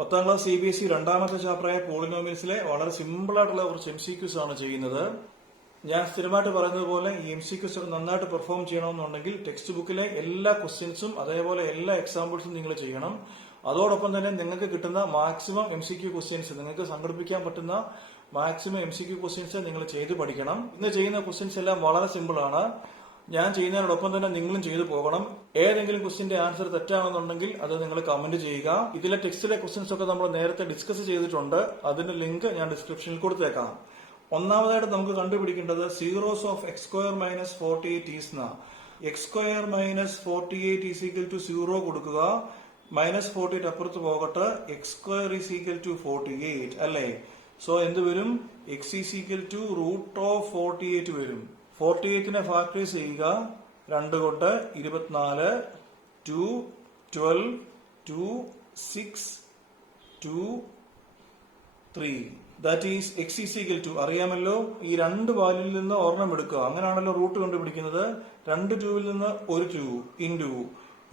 10ാം class CBSE രണ്ടാമത്തെ ചാപ്റ്ററായ പോളിനോമിയൽസിലെ വളരെ simple ആയിട്ടുള്ള കുറച്ച് MCQs ആണ് ചെയ്യുന്നത്. ഞാൻ സ്ഥിരമായിട്ട് പറയുന്നത് പോലെ ഈ MCQs നന്നായിട്ട് പെർഫോം ചെയ്യണമെന്നുണ്ടെങ്കിൽ ടെക്സ്റ്റ് ബുക്കിലെ എല്ലാ ക്വസ്റ്റ്യൻസും അതേപോലെ എല്ലാ എക്സാമ്പിൾസും നിങ്ങൾ ചെയ്യണം. അതോടൊപ്പം തന്നെ നിങ്ങൾക്ക് കിട്ടുന്ന മാക്സിമം MCQ ക്വസ്റ്റ്യൻസ്, നിങ്ങൾക്ക് സംഘടിപ്പിക്കാൻ പറ്റുന്ന മാക്സിമം MCQ ക്വസ്റ്റ്യൻസ് നിങ്ങൾ ചെയ്ത് പഠിക്കണം. ഇന്ന് ചെയ്യുന്ന ക്വസ്റ്റ്യൻസ് എല്ലാം വളരെ സിമ്പിൾ ആണ്. ഞാൻ ചെയ്യുന്നതിനോടൊപ്പം തന്നെ നിങ്ങളും ചെയ്തു പോകണം. ഏതെങ്കിലും ക്വസ്റ്റിന്റെ ആൻസർ തെറ്റാണെന്നുണ്ടെങ്കിൽ അത് നിങ്ങൾ കമന്റ് ചെയ്യുക. ഇതിലെ ടെക്സ്റ്റിലെ ക്വസ്റ്റ്യൻസ് ഒക്കെ നമ്മൾ നേരത്തെ ഡിസ്കസ് ചെയ്തിട്ടുണ്ട്. അതിന്റെ ലിങ്ക് ഞാൻ ഡിസ്ക്രിപ്ഷനിൽ കൊടുത്തേക്കാം. ഒന്നാമതായിട്ട് നമുക്ക് കണ്ടുപിടിക്കേണ്ടത് zeros of x square minus 48 is x square minus 48 is equal to 0 കൊടുക്കുക. മൈനസ് 48 അപ്പുറത്ത് പോകട്ടെ. X square is equal to 48 അല്ലേ? സോ എന്ത് വരും? X is equal to root of 48 വരും. 48നെ ഫാക്ടറൈസ് ചെയ്യുക. 2 കൊണ്ട് 24, 2, 12, 2, 6, 2, 3. That is x is equal to, അറിയാമല്ലോ, ഈ രണ്ട് വാല്യൂവിൽ നിന്ന് ഒരെണ്ണം എടുക്കുക. അങ്ങനെയാണല്ലോ റൂട്ട് കണ്ടുപിടിക്കുന്നത്. 2 2 നിന്ന് ഒരു 2 ഇൻറ്റു,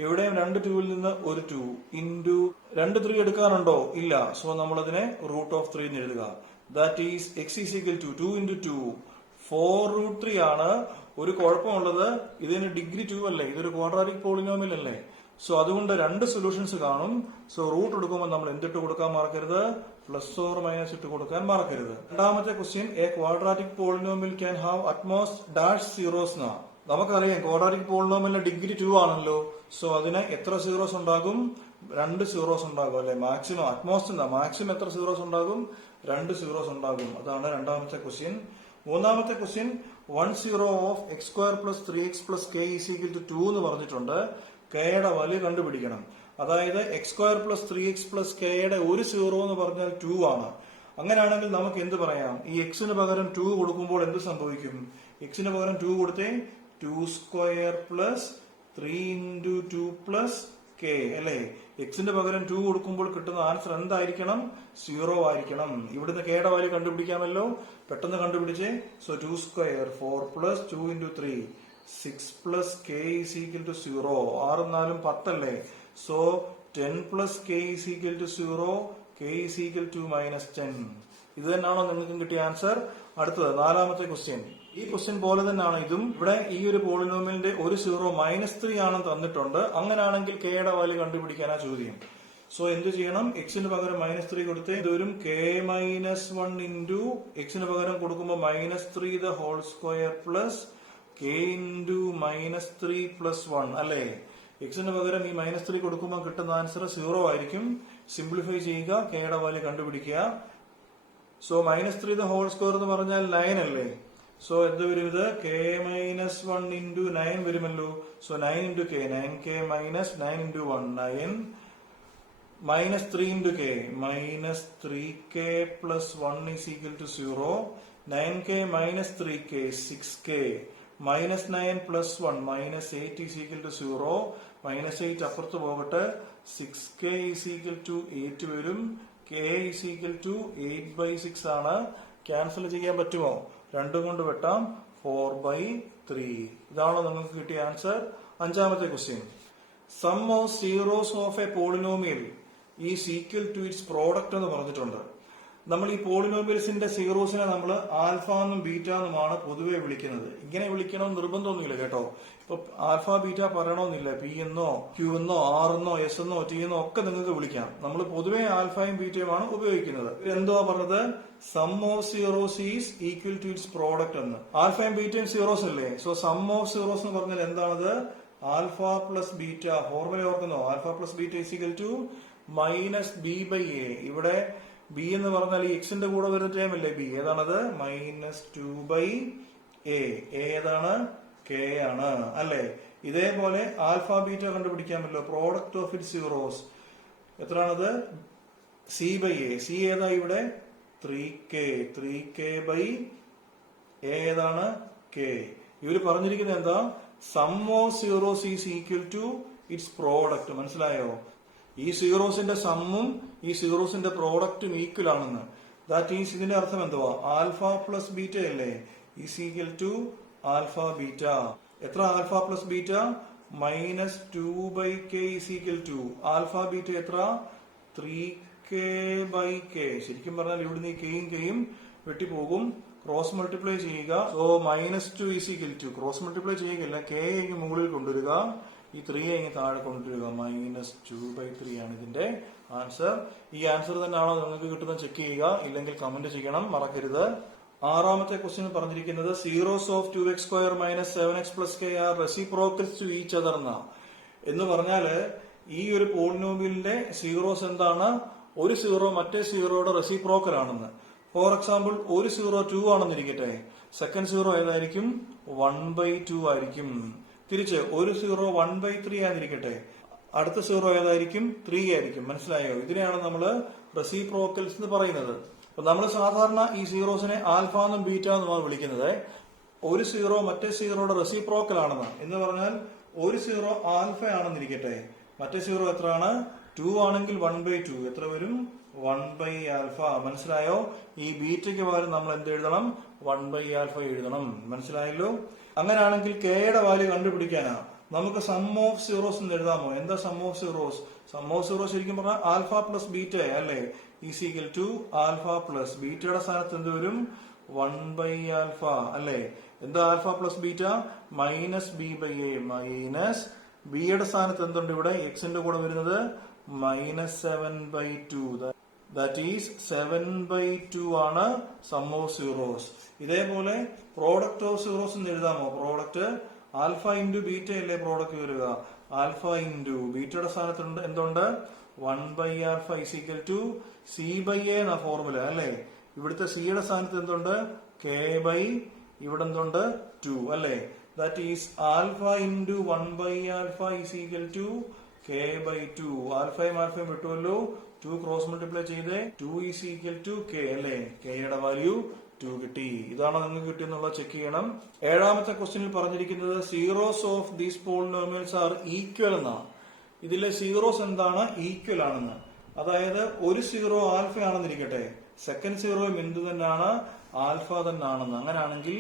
എവിടെയും 2 2 നിന്ന് ഒരു 2 ഇൻറ്റു 2 3 എടുക്കാനുണ്ടോ? ഇല്ല. സോ നമ്മളതിനെ റൂട്ട് ഓഫ് 3 എന്ന് എഴുതുക. That is x is equal to 2 into 2 4√3 ആണ്. ഒരു കുഴപ്പമുള്ളത്, ഇതിന് ഡിഗ്രി 2 അല്ലേ, ഇതൊരു ക്വാഡ്രാറ്റിക് പോളിനോമിയൽ അല്ലേ. സോ അതുകൊണ്ട് 2 സൊല്യൂഷൻസ് കാണും. സോ റൂട്ട് എടുക്കുമ്പോൾ നമ്മൾ എന്തിട്ട് കൊടുക്കാൻ മറക്കരുത്? പ്ലസ് ഓർ മൈനസ് ഇട്ട് കൊടുക്കാൻ മറക്കരുത്. രണ്ടാമത്തെ question, A quadratic polynomial can have utmost dash zeros എന്നാ. നമുക്കറിയാം ക്വാഡ്രാറ്റിക് പോളിനോമിയലിന്റെ ഡിഗ്രി 2 ആണല്ലോ. സോ അതിന് എത്ര സീറോസ് ഉണ്ടാകും? 2 സീറോസ് ഉണ്ടാകും അല്ലെ. മാക്സിമം അറ്റ്മോസ്റ്റ് എന്താ, മാക്സിമം എത്ര സീറോസ് ഉണ്ടാകും? 2 സീറോസ് ഉണ്ടാകും. അതാണ് രണ്ടാമത്തെ ക്വസ്റ്റ്യൻ. മൂന്നാമത്തെ question, 1/0 of x square plus 3x plus K is equal to 2 എന്ന് പറഞ്ഞിട്ടുണ്ട്. കെയുടെ വാല്യൂ കണ്ടുപിടിക്കണം. അതായത് X square plus 3x plus കെയുടെ ഒരു 0 എന്ന് പറഞ്ഞാൽ 2 ആണ്. അങ്ങനെയാണെങ്കിൽ നമുക്ക് എന്ത് പറയാം? ഈ എക്സിന് പകരം 2 കൊടുക്കുമ്പോൾ എന്ത് സംഭവിക്കും? എക്സിന് പകരം 2 കൊടുത്തേ 2 square plus 3 into 2 plus K അല്ലെ. എക്സിന്റെ പകരം 2 കൊടുക്കുമ്പോൾ കിട്ടുന്ന ആൻസർ എന്തായിരിക്കണം? 0 ആയിരിക്കണം. ഇവിടുന്ന് കെയുടെ വാല്യൂ കണ്ടുപിടിക്കാമല്ലോ. പെട്ടെന്ന് കണ്ടുപിടിച്ചേ. So 2 square 4 plus 2 into 3 6 plus K is equal to 0. 6 4 10 അല്ലേ. So 10 plus K is equal to 0. K is equal to minus 10. ഇത് തന്നെയാണോ നിങ്ങൾക്ക് കിട്ടിയ ആൻസർ? അടുത്തത് നാലാമത്തെ ക്വസ്റ്റ്യൻ. ഈ ക്വസ്റ്റ്യൻ പോലെ തന്നെയാണ് ഇതും. ഇവിടെ ഈ ഒരു പോളിനോമിയലിന്റെ ഒരു 0 -3 ആണെന്ന് തന്നിട്ടുണ്ട്. അങ്ങനെയാണെങ്കിൽ കെയുടെ വാല്യൂ കണ്ടുപിടിക്കാനാ ചോദ്യം. സോ എന്ത് ചെയ്യണം? എക്സിന് പകരം -3 കൊടുത്ത് ഇത് വരും കെ -1 ഇൻറ്റു എക്സിന് പകരം കൊടുക്കുമ്പോൾ -3 the whole square plus k into -3 plus 1 അല്ലേ. എക്സിന് പകരം ഈ -3 കൊടുക്കുമ്പോൾ കിട്ടുന്ന ആൻസർ 0 ആയിരിക്കും. സിംപ്ലിഫൈ ചെയ്യുക, കെയുടെ വാല്യൂ കണ്ടുപിടിക്കുക. സോ -3 ദ ഹോൾ സ്ക്വയർ എന്ന് പറഞ്ഞാൽ 9 അല്ലേ. സോ എന്ത് വരും? ഇത് കെ -1 ഇൻറ്റു 9 വരുമല്ലോ. So 9 into k, 9k minus 9 into 1 9 -3 into k -3k plus 1 is equal to 0. 9k minus 3k 6k -9 plus 1 -8 is equal to 0. -8 അപ്പുറത്ത് പോകട്ടെ. 6k ഈസ് ഈക്വൽ ടു 8 വരും. k ഈസ് ഈക്വൽ ടു 8/6 ആണ്. Cancel ചെയ്യാൻ പറ്റുമോ? 2 കൊണ്ട് വെട്ടാം. 4/3. ഇതാണോ നിങ്ങൾക്ക് കിട്ടിയ ആൻസർ? അഞ്ചാമത്തെ question, sum of zeros of a polynomial is equal to its product എന്ന് പറഞ്ഞിട്ടുണ്ട്. നമ്മൾ ഈ പോളിനോമിയൽസിന്റെ സീറോസിനെ നമ്മൾ ആൽഫ എന്നും ബീറ്റ എന്നുമാണ് പൊതുവെ വിളിക്കുന്നത്. ഇങ്ങനെ വിളിക്കണമെന്ന് നിർബന്ധമൊന്നുമില്ല കേട്ടോ. ഇപ്പൊ ആൽഫ ബീറ്റ പറയണമെന്നില്ല. പി എന്നോ ക്യൂ എന്നോ ആർ എന്നോ എസ് എന്നോ ടി എന്നോ ഒക്കെ നിങ്ങൾക്ക് വിളിക്കാം. നമ്മൾ പൊതുവെ ആൽഫയും ബീറ്റയുമാണ് ഉപയോഗിക്കുന്നത്. എന്തോ പറഞ്ഞത്? Sum of zeros is equal to its product എന്ന്. ആൽഫയും ബീറ്റയും സീറോസ് അല്ലേ. സോ സം ഓഫ് സീറോസ് എന്ന് പറഞ്ഞാൽ എന്താണത്? Alpha plus beta. ഫോർമുല ഓർക്കുന്നോ? Alpha plus beta is equal to -b/a. ഇവിടെ ബി എന്ന് പറഞ്ഞാൽ ഈ എക്സിന്റെ കൂടെ വരുന്ന ടേം അല്ലേ ബി. ഏതാണത്? -2/a. ഏതാണ്? കെ ആണ് അല്ലെ. ഇതേപോലെ ആൽഫ ബീറ്റ കണ്ടുപിടിക്കാമല്ലോ. പ്രോഡക്റ്റ് ഓഫ് ഇറ്റ് സീറോസ് എത്രയാണത്? c/a. സി ഏതാ ഇവിടെ? 3k. 3k/a ഏതാണ്? കെ. ഇവര് പറഞ്ഞിരിക്കുന്നത് എന്താ? Sum of zeros is equal to its product. മനസ്സിലായോ? ഈ സീറോസിന്റെ സമ്മും ഈ സീറോസിന്റെ പ്രോഡക്റ്റും ഈക്വൽ ആണെന്ന്. ദാറ്റ് ഈസ്, ഇതിന്റെ അർത്ഥം എന്തുവാ? ആൽഫ പ്ലസ് ബീറ്റ അല്ലേ. Is equal to alpha beta. എത്ര alpha plus beta? -2/k is equal to alpha beta എത്ര? 3 കെ ബൈ കെ. ശരിക്കും പറഞ്ഞാൽ ഇവിടുന്ന് ഈ കെയും കെയും വെട്ടിപ്പോകും. ക്രോസ് മൾട്ടിപ്ലൈ ചെയ്യുക. സോ -2 = ക്രോസ് മൾട്ടിപ്ലൈ ചെയ്യുകയില്ല, കെ ഇങ്ങ് മുകളിൽ കൊണ്ടുവരിക, ഈ 3 ഇങ്ങ് താഴെ കൊണ്ടുവരിക. -2/3 ആണ് ഇതിന്റെ ആൻസർ. ഈ ആൻസർ തന്നെയാണോ നിങ്ങൾക്ക് കിട്ടുന്നത് ചെക്ക് ചെയ്യുക, ഇല്ലെങ്കിൽ കമന്റ് ചെയ്യണം മറക്കരുത്. ആറാമത്തെ ക്വസ്റ്റ്യൻ പറഞ്ഞിരിക്കുന്നത് zeros of 2x² - 7x + k are reciprocals to each other എന്ന് പറഞ്ഞാല് ഈ ഒരു പോളിനോമിയലിന്റെ സീറോസ് എന്താണ്? ഒരു സീറോ മറ്റേ സീറോയുടെ റെസിപ്രോക്കൽ ആണെന്ന്. ഫോർ എക്സാമ്പിൾ ഒരു സീറോ 2 ആണെന്നിരിക്കട്ടെ, സെക്കൻഡ് സീറോ ഏതായിരിക്കും? 1/2 ആയിരിക്കും. തിരിച്ച് ഒരു സീറോ 1/3 ആയിരിക്കട്ടെ, അടുത്ത സീറോ ഏതായിരിക്കും? 3 ആയിരിക്കും. മനസ്സിലായോ? ഇതിനെയാണ് നമ്മൾ റെസിപ്രോക്കൽസ് എന്ന് പറയുന്നത്. അപ്പൊ നമ്മൾ സാധാരണ ഈ സീറോസിനെ ആൽഫ എന്നും ബീറ്റ എന്നുമാണ് വിളിക്കുന്നത്. ഒരു സീറോ മറ്റേ സീറോയുടെ റെസിപ്രോക്കൽ ആണെന്ന് എന്ന് പറഞ്ഞാൽ ഒരു സീറോ ആൽഫ ആണെന്നിരിക്കട്ടെ, മറ്റേ സീറോ എത്രയാണ്? 2 ആണെങ്കിൽ 1/2 എത്ര വരും? 1/α. മനസ്സിലായോ? ഈ ബീറ്റയ്ക്ക് പകരം നമ്മൾ എന്ത് എഴുതണം? 1/α എഴുതണം. മനസ്സിലായല്ലോ? അങ്ങനെയാണെങ്കിൽ കെയുടെ വാല്യൂ കണ്ടുപിടിക്കാനാ നമുക്ക് സം ഓഫ് സീറോസ് എന്ന് എഴുതാമോ? എന്താ sum of zeros? Sum of zeros ശരിക്കും പറഞ്ഞാൽ ആൽഫ പ്ലസ് ബീറ്റ അല്ലേ? = ആൽഫ പ്ലസ് ബീറ്റയുടെ സ്ഥാനത്ത് എന്ത് വരും? 1/α അല്ലേ? എന്താ alpha plus beta? -b/a minus ബിയുടെ സ്ഥാനത്ത് എന്തുണ്ട് ഇവിടെ? എക്സിന്റെ കൂടെ വരുന്നത് -7/2. ദാറ്റ് ഈസ് 7/2 ആണ് സം ഓഫ് സീറോസ്. ഇതേപോലെ പ്രോഡക്റ്റ് ഓഫ് സീറോസ് എന്ന് എഴുതാമോ? പ്രോഡക്റ്റ് ആൽഫ ഇൻറ്റു ബീറ്റ അല്ലേ പ്രോഡക്റ്റ് വരിക? ആൽഫ ഇൻറ്റു ബീറ്റയുടെ സ്ഥാനത്ത് എന്തുണ്ട്? 1/α = c/a എന്ന ഫോർമുല അല്ലേ? ഇവിടുത്തെ സിയുടെ സ്ഥാനത്ത് എന്തുണ്ട്? k/, ഇവിടെ എന്തുണ്ട്? 2 അല്ലേ? That is alpha into 1/α = k/2. ആൽഫയും ആൽഫയും വിട്ടുമല്ലോ, 2 ക്രോസ് മൾട്ടിപ്ലൈ ചെയ്ത് 2 = k അല്ലേ? കെയുടെ വാല്യൂ 2 കിട്ടി. ഇതാണ് നിങ്ങൾക്ക് കിട്ടിയെന്നുള്ള ചെക്ക് ചെയ്യണം. ഏഴാമത്തെ ക്വസ്റ്റ്യനിൽ പറഞ്ഞിരിക്കുന്നത് zeros of these polynomials are equal എന്നാണ്. ഇതിലെ സീറോസ് എന്താണ്? ഈക്വൽ ആണെന്ന്. അതായത് ഒരു സീറോ ആൽഫ ആണെന്നിരിക്കട്ടെ, സെക്കൻഡ് സീറോയും എന്ത് തന്നെയാണ്? ആൽഫ തന്നെയാണെന്ന്. അങ്ങനെയാണെങ്കിൽ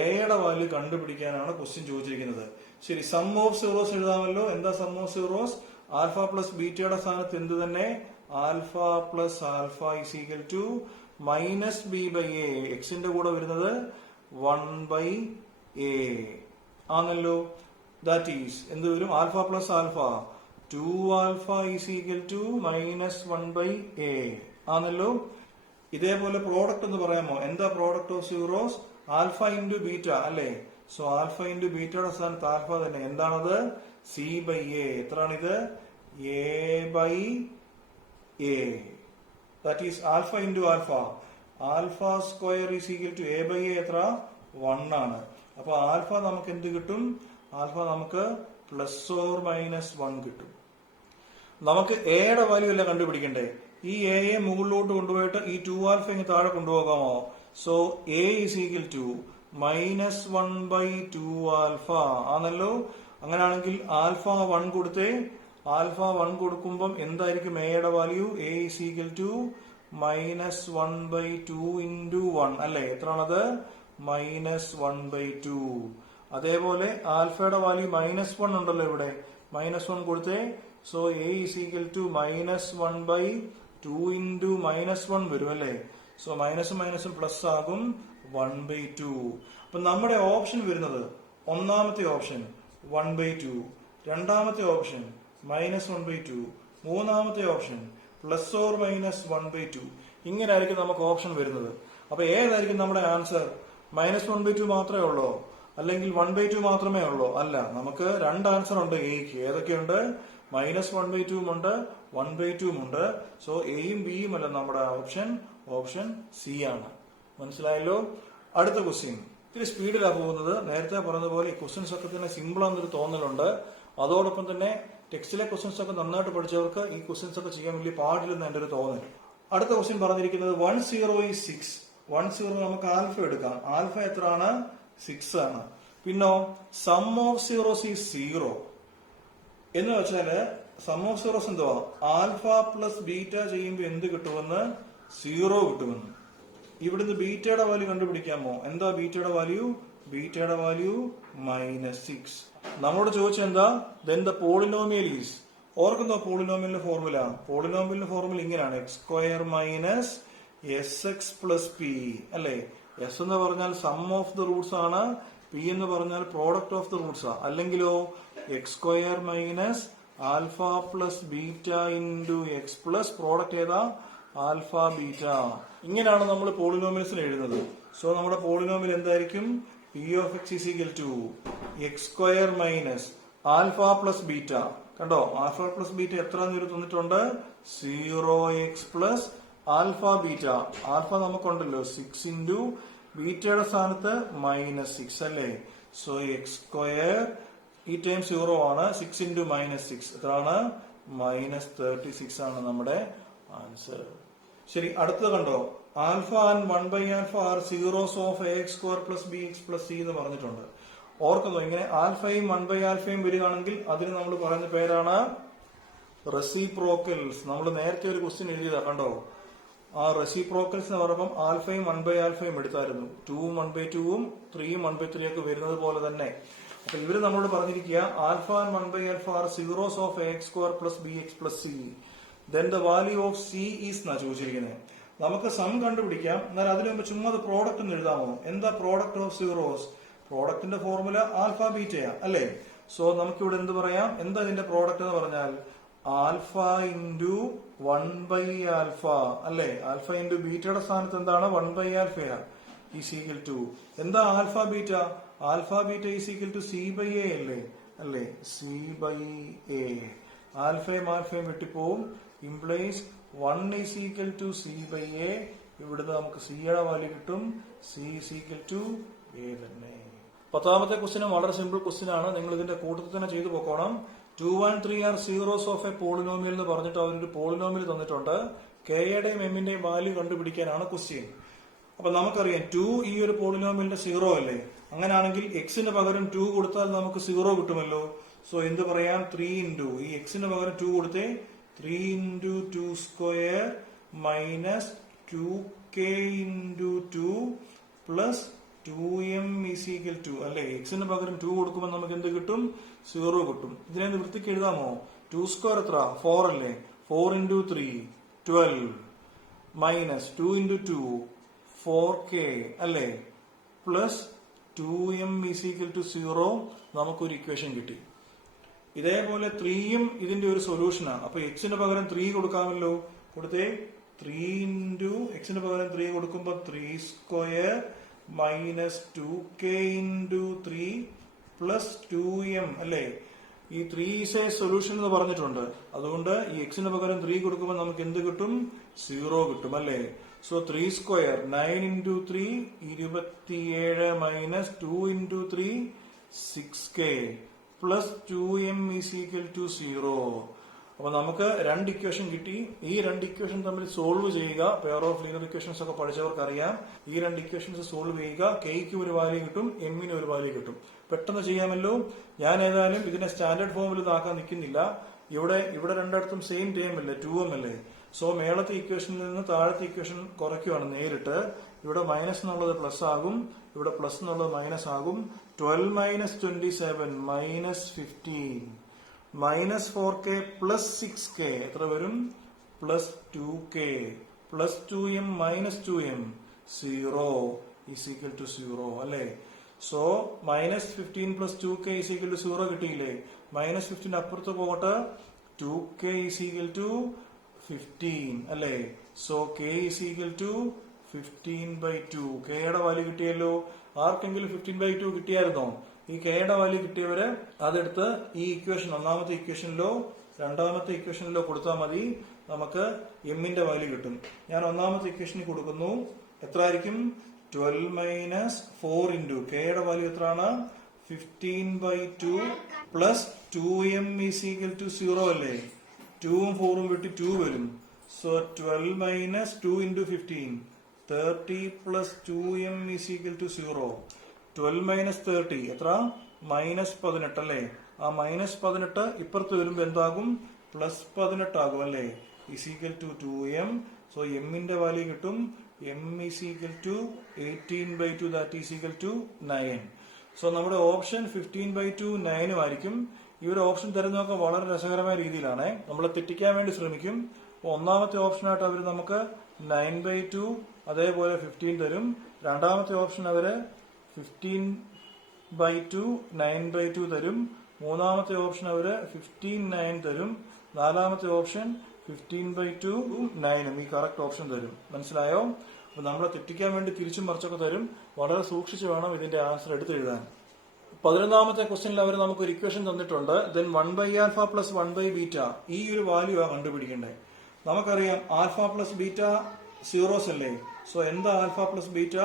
എയുടെ വാല്യൂ കണ്ടുപിടിക്കാനാണ് ക്വസ്റ്റ്യൻ ചോദിച്ചിരിക്കുന്നത്. ശരി, സം ഓഫ് സീറോസ് എഴുതാമല്ലോ. എന്താ sum of zeros? Alpha plus ബീറ്റയുടെ സ്ഥാനത്ത് എന്ത് തന്നെ? Alpha plus alpha = -b/a. എക്സിന്റെ കൂടെ വരുന്നത് 1/a ആണല്ലോ. ദാറ്റ് ഈസ് എന്ത് വരും? ആൽഫ പ്ലസ് ആൽഫ 2α = -1/a ആണല്ലോ. ഇതേപോലെ പ്രോഡക്റ്റ് എന്ന് പറയാമോ? എന്താ product of zeros? Alpha into beta അല്ലേ? സോ ആൽഫ ഇൻറ്റു ബീറ്റയുടെ സ്ഥാനത്ത് ആൽഫ തന്നെ. എന്താണത്? c/a. എത്രയാണിത്? a/a. That is alpha into alpha. Alpha square = a/a എത്ര? 1 ആണ്. അപ്പൊ ആൽഫ നമുക്ക് എന്ത് കിട്ടും? ആൽഫ നമുക്ക് +or-1 കിട്ടും. നമുക്ക് എയുടെ വാല്യൂ അല്ല കണ്ടുപിടിക്കണ്ടേ? ഈ എയെ മുകളിലോട്ട് കൊണ്ടുപോയിട്ട് ഈ 2α ഇങ്ങ് താഴെ കൊണ്ടുപോകാമോ? സോ a = -1/2α ആണല്ലോ. അങ്ങനെയാണെങ്കിൽ ആൽഫ 1 കൊടുത്തേ. ആൽഫ 1 കൊടുക്കുമ്പം എന്തായിരിക്കും എയുടെ വാല്യൂ? a = -1/2 × 1 അല്ലേ? എത്രയാണത്? -1/2. അതേപോലെ ആൽഫയുടെ വാല്യൂ -1 ഉണ്ടല്ലോ ഇവിടെ, -1 കൊടുത്തേ. സോ a = -1/2 × -1 വരും അല്ലേ? സോ മൈനസും മൈനസും പ്ലസ് ആകും 1/2. അപ്പൊ നമ്മുടെ ഓപ്ഷൻ വരുന്നത് ഒന്നാമത്തെ ഓപ്ഷൻ 1/2, രണ്ടാമത്തെ ഓപ്ഷൻ -1/2, മൂന്നാമത്തെ ഓപ്ഷൻ +or-1/2. ഇങ്ങനെ ആയിരിക്കും നമുക്ക് ഓപ്ഷൻ വരുന്നത്. അപ്പൊ ഏതായിരിക്കും നമ്മുടെ ആൻസർ? -1/2 മാത്രമേ ഉള്ളൂ, അല്ലെങ്കിൽ 1/2 മാത്രമേ ഉള്ളൂ? അല്ല, നമുക്ക് രണ്ട് ആൻസർ ഉണ്ട് എക്ക്. ഏതൊക്കെയുണ്ട്? -1/2 ഉണ്ട്, 1/2 ഉണ്ട്. സോ എയും ബിയും അല്ല നമ്മുടെ ഓപ്ഷൻ സി ആണ്. മനസ്സിലായല്ലോ? അടുത്ത ക്വസ്റ്റ്യൻ ഇത്തിരി സ്പീഡിലാണ് പോകുന്നത്. നേരത്തെ പറഞ്ഞതുപോലെ ഈ ക്വസ്റ്റ്യൻസ് ഒക്കെ തന്നെ സിമ്പിൾ ആണെന്നൊരു തോന്നലുണ്ട്. അതോടൊപ്പം തന്നെ ടെക്സ്റ്റിലെ ക്വസ്റ്റ്യൻസ് ഒക്കെ നന്നായിട്ട് പഠിച്ചവർക്ക് ഈ ക്വസ്റ്റ്യൻസ് ഒക്കെ ചെയ്യാൻ വലിയ പാടില്ലെന്ന് എന്റെ ഒരു തോന്നൽ. അടുത്ത ക്വസ്റ്റ്യൻ പറഞ്ഞിരിക്കുന്നത് 10 is 6. 10 നമുക്ക് ആൽഫ എടുക്കാം. ആൽഫ എത്രയാണ്? 6 ആണ്. പിന്നോ സം ഓഫ് സീറോസ് ഈസ് 0 എന്ന് വെച്ചാല് സം ഓഫ് സീറോസ് എന്തുവാ? ആൽഫ പ്ലസ് ബീറ്റ ചെയ്യുമ്പോൾ എന്ത് കിട്ടുമെന്ന്? 0 കിട്ടുമെന്ന്. ഇവിടുന്ന് ബീറ്റയുടെ വാല്യൂ കണ്ടുപിടിക്കാമോ? എന്താ ബീറ്റയുടെ വാല്യൂ? ബീറ്റയുടെ വാല്യൂ -6. നമ്മളോട് ചോദിച്ചെന്താ? ദെൻ ദ പോളിനോമിയൽ ഈസ് ഓർക്കുന്നോ പോളിനോമിയലിന്റെ ഫോർമുല? പോളിനോമിയലിന്റെ ഫോർമുല ഇങ്ങനെയാണ്, X square minus S X plus P അല്ലെ. എസ് എന്ന് പറഞ്ഞാൽ സം ഓഫ് ദ റൂട്ട്സ് ആണ്, പി എന്ന് പറഞ്ഞാൽ പ്രോഡക്റ്റ് ഓഫ് ദ റൂട്ട്സ് ആണ്. അല്ലെങ്കിലോ X square minus alpha plus beta into X plus product ഏതാ? Alpha beta. ഇങ്ങനെയാണ് നമ്മൾ പോളിനോമിയൽസിന് എഴുതുന്നത്. സോ നമ്മുടെ പോളിനോമിയൽ എന്തായിരിക്കും? P of X is equal to X square minus alpha plus beta. കണ്ടോ, ആൽഫ പ്ലസ് ബീറ്റ എത്ര തന്നിട്ടുണ്ട്? 0x plus alpha beta. Alpha നമുക്കുണ്ടല്ലോ 6 ഇൻറ്റു ബീറ്റയുടെ സ്ഥാനത്ത് -6 അല്ലേ. സോ എക്സ് സ്ക്വയർ ഈ ടൈം 0 ആണ്, 6 ഇൻറ്റു -6 എത്രയാണ്? -36 ആണ് നമ്മുടെ ആൻസർ. ശരി, അടുത്തത് കണ്ടോ, alpha and 1/α are zeros of ax square plus bx plus c എന്ന് പറഞ്ഞിട്ടുണ്ട്. ഓർക്കുന്നോ, ഇങ്ങനെ ആൽഫയും 1/ആൽഫയും വരികയാണെങ്കിൽ അതിന് നമ്മൾ പറയുന്ന പേരാണ് റെസിപ്രോക്കൽസ്. നമ്മൾ നേരത്തെ ഒരു ക്വസ്റ്റ്യൻ എഴുതിയതാ, കണ്ടോ. ആ റെസിപ്രോക്കൽസ് എന്ന് പറയുമ്പോൾ ആൽഫയും 1/ആൽഫയും എടുത്തായിരുന്നു. 2ഉം 1/2ഉം 3ഉം 1/3 ഒക്കെ വരുന്നത് പോലെ തന്നെ. അപ്പൊ ഇവര് നമ്മളോട് പറഞ്ഞിരിക്കുക alpha and 1/α are zeros of ax square plus bx plus c. Then the value of c is എന്നാ ചോദിച്ചിരിക്കുന്നത്. നമുക്ക് സം കണ്ടുപിടിക്കാം, എന്നാൽ അതിനു മുമ്പ് ചുമ്മാ അത് പ്രോഡക്റ്റ് ഒന്ന് എഴുതാമോ? എന്താ പ്രോഡക്റ്റ് ഓഫ് സീറോസ്? പ്രോഡക്റ്റിന്റെ ഫോർമുല ആൽഫ ബീറ്റയാ അല്ലേ. സോ നമുക്കിവിടെ എന്ത് പറയാം? എന്താ ഇതിന്റെ പ്രോഡക്റ്റ് എന്ന് പറഞ്ഞാൽ ആൽഫ ഇൻറ്റു 1/ആൽഫ അല്ലേ. ആൽഫ ഇൻറ്റു ബീറ്റയുടെ സ്ഥാനത്ത് എന്താണ്? 1/ആൽഫയാ. ഈസ് ഈക്വൽ ടു എന്താ alpha beta? Alpha beta is equal to c/a അല്ലേ. c/a. ആൽഫയും ആൽഫയും വെട്ടിപ്പോവും. Implies 1 is equal to c/a. ഇവിടുന്ന് നമുക്ക് c യുടെ വാല്യൂ കിട്ടും. c is equal to a തന്നെ. 10ാമത്തെ ക്വസ്റ്റ്യനും വളരെ സിമ്പിൾ ക്വസ്റ്റ്യൻ ആണ്. നിങ്ങൾ ഇതിന്റെ കൂട്ടത്തിൽ തന്നെ ചെയ്തു പോക്കോണം. 2 and 3 R zeros of a polynomial എന്ന് പറഞ്ഞിട്ട് അവരൊരു പോളിനോമിയൽ തന്നിട്ടുണ്ട്. കെയുടെയും എമ്മിന്റെയും വാല്യൂ കണ്ടുപിടിക്കാനാണ് ക്വസ്റ്റ്യൻ. അപ്പൊ നമുക്കറിയാം 2 ഈ ഒരു പോളിനോമിയലിന്റെ 0 അല്ലേ. അങ്ങനെയാണെങ്കിൽ എക്സിന് പകരം 2 കൊടുത്താൽ നമുക്ക് 0 കിട്ടുമല്ലോ. സോ എന്ത് പറയാം? 3 ഇൻറ്റു ഈ എക്സിന് പകരം 2 കൊടുത്തേ 3 into 2 square minus 2k into 2 plus 2m is equal to അല്ലെ. എക്സിന് പകരം 2 കൊടുക്കുമ്പോൾ നമുക്ക് എന്ത് കിട്ടും? 0 കിട്ടും. ഇതിനെ വൃത്തിക്ക് എഴുതാമോ? 2 സ്ക്വയർ എത്ര? 4 അല്ലേ. 4 ഇൻറ്റു 3 12 മൈനസ് 2 ഇൻറ്റു 2 4k അല്ലേ plus 2m is equal to 0. നമുക്കൊരു ഇക്വേഷൻ കിട്ടി. ഇതേപോലെ 3യും ഇതിന്റെ ഒരു സൊല്യൂഷനാണ്. അപ്പൊ എക്സിന് പകരം 3 കൊടുക്കാമല്ലോ. കൊടുത്തേ 3 ഇൻറ്റു എക്സിന് പകരം 3 കൊടുക്കുമ്പോൾ 3 square minus 2k into 3 plus 2m അല്ലേ. ഈ 3 ഈസ് എ സൊല്യൂഷൻ എന്ന് പറഞ്ഞിട്ടുണ്ട്. അതുകൊണ്ട് ഈ എക്സിന് പകരം 3 കൊടുക്കുമ്പോൾ നമുക്ക് എന്ത് കിട്ടും? 0 കിട്ടും അല്ലേ. So 3 square 9 into 3 27 minus 2 into 3 6k plus 2m is equal to 0. അപ്പൊ നമുക്ക് 2 ഇക്വേഷൻ കിട്ടി. ഈ 2 ഇക്വേഷൻ തമ്മിൽ സോൾവ് ചെയ്യുക. പെയർ ഓഫ് ലീനിയർ ഇക്വേഷൻസ് ഒക്കെ പഠിച്ചവർക്ക് അറിയാം. ഈ 2 ഇക്വേഷൻസ് സോൾവ് ചെയ്യുക. കെയ്ക്ക് ഒരു വാല്യൂ കിട്ടും, എമ്മിന് ഒരു വാല്യൂ കിട്ടും. പെട്ടെന്ന് ചെയ്യാമല്ലോ. ഞാൻ ഏതായാലും ഇതിനെ സ്റ്റാൻഡേർഡ് ഫോമിൽ ഇതാക്കാൻ നിൽക്കുന്നില്ല. ഇവിടെ രണ്ടിടത്തും സെയിം ടൈം അല്ലേ, 2m അല്ലേ. സോ മേളത്തെ ഇക്വേഷനിൽ നിന്ന് താഴത്തെ ഇക്വേഷൻ കുറയ്ക്കുവാണ് നേരിട്ട്. ഇവിടെ മൈനസ് എന്നുള്ളത് പ്ലസ് ആകും, ഇവിടെ പ്ലസ് എന്നുള്ളത് മൈനസ് ആകും. 12 minus 27 minus 15 minus 4k plus 6k എത്ര വരും? Plus 2k plus 2m minus 2m 0 is equal to 0 അല്ലേ. So minus 15 plus 2k is equal to 0 കിട്ടിയില്ലേ. മൈനസ് 15 അപ്പുറത്ത് പോകട്ടെ. 2k ഈസ് ഈക്വൽ ടു 15 അല്ലേ. So k is equal to 15/2. കെയുടെ value കിട്ടിയല്ലോ. ആർക്കെങ്കിലും 15/2 കിട്ടിയായിരുന്നോ? ഈ കെയുടെ വാല്യൂ കിട്ടിയവര് അതെടുത്ത് ഈ ഇക്വേഷൻ ഒന്നാമത്തെ ഇക്വേഷനിലോ രണ്ടാമത്തെ ഇക്വേഷനിലോ കൊടുത്താൽ മതി. നമുക്ക് എമ്മിന്റെ വാല്യൂ കിട്ടും. ഞാൻ ഒന്നാമത്തെ ഇക്വേഷനിൽ കൊടുക്കുന്നു. എത്ര ആയിരിക്കും? 12 മൈനസ് 4 ഇൻറ്റു കെയുടെ വാല്യൂ എത്രയാണ്? 15/2 plus 2m is equal to 0 അല്ലേ. 2ഉം 4ഉം വിട്ട് 2 വരും. So 12 minus 2 into 15 30 plus 2m is equal to 0. 12 minus 30 എത്ര? മൈനസ് 18 അല്ലേ. ആ മൈനസ് 18 ഇപ്പുറത്ത് വരുമ്പോ എന്താകും? പ്ലസ് 18 ആകും അല്ലേ. Is equal to 2m. So എമ്മിന്റെ വാല്യൂ കിട്ടും. m is equal to 18/2 that is equal to 9. So നമ്മുടെ ഓപ്ഷൻ 15/2 9 ആയിരിക്കും. ഈ ഒരു ഓപ്ഷൻ തരുന്നതൊക്കെ വളരെ രസകരമായ രീതിയിലാണ്. നമ്മൾ തെറ്റിക്കാൻ വേണ്ടി ശ്രമിക്കും. ഒന്നാമത്തെ ഓപ്ഷനായിട്ട് അവർ നമുക്ക് 9/2 അതേപോലെ 15 തരും. രണ്ടാമത്തെ ഓപ്ഷൻ അവര് 15/2 9/2 തരും. മൂന്നാമത്തെ ഓപ്ഷൻ അവര് 15/9 തരും. നാലാമത്തെ ഓപ്ഷൻ 15/2 9 ഈ കറക്റ്റ് ഓപ്ഷൻ തരും. മനസ്സിലായോ? അപ്പൊ നമ്മളെ തെറ്റിക്കാൻ വേണ്ടി തിരിച്ചും മറിച്ചൊക്കെ തരും. വളരെ സൂക്ഷിച്ച് വേണം ഇതിന്റെ ആൻസർ എടുത്തെഴുതാൻ. 11ാമത്തെ ക്വസ്റ്റ്യനിൽ അവർ നമുക്ക് ഒരു ഇക്വേഷൻ തന്നിട്ടുണ്ട്. ദെൻ 1/α പ്ലസ് 1/β ഈ ഒരു വാല്യൂ ആ കണ്ടുപിടിക്കണ്ടേ. നമുക്കറിയാം ആൽഫ പ്ലസ് ബീറ്റ സീറോസ് അല്ലേ. സോ എന്താ alpha plus beta?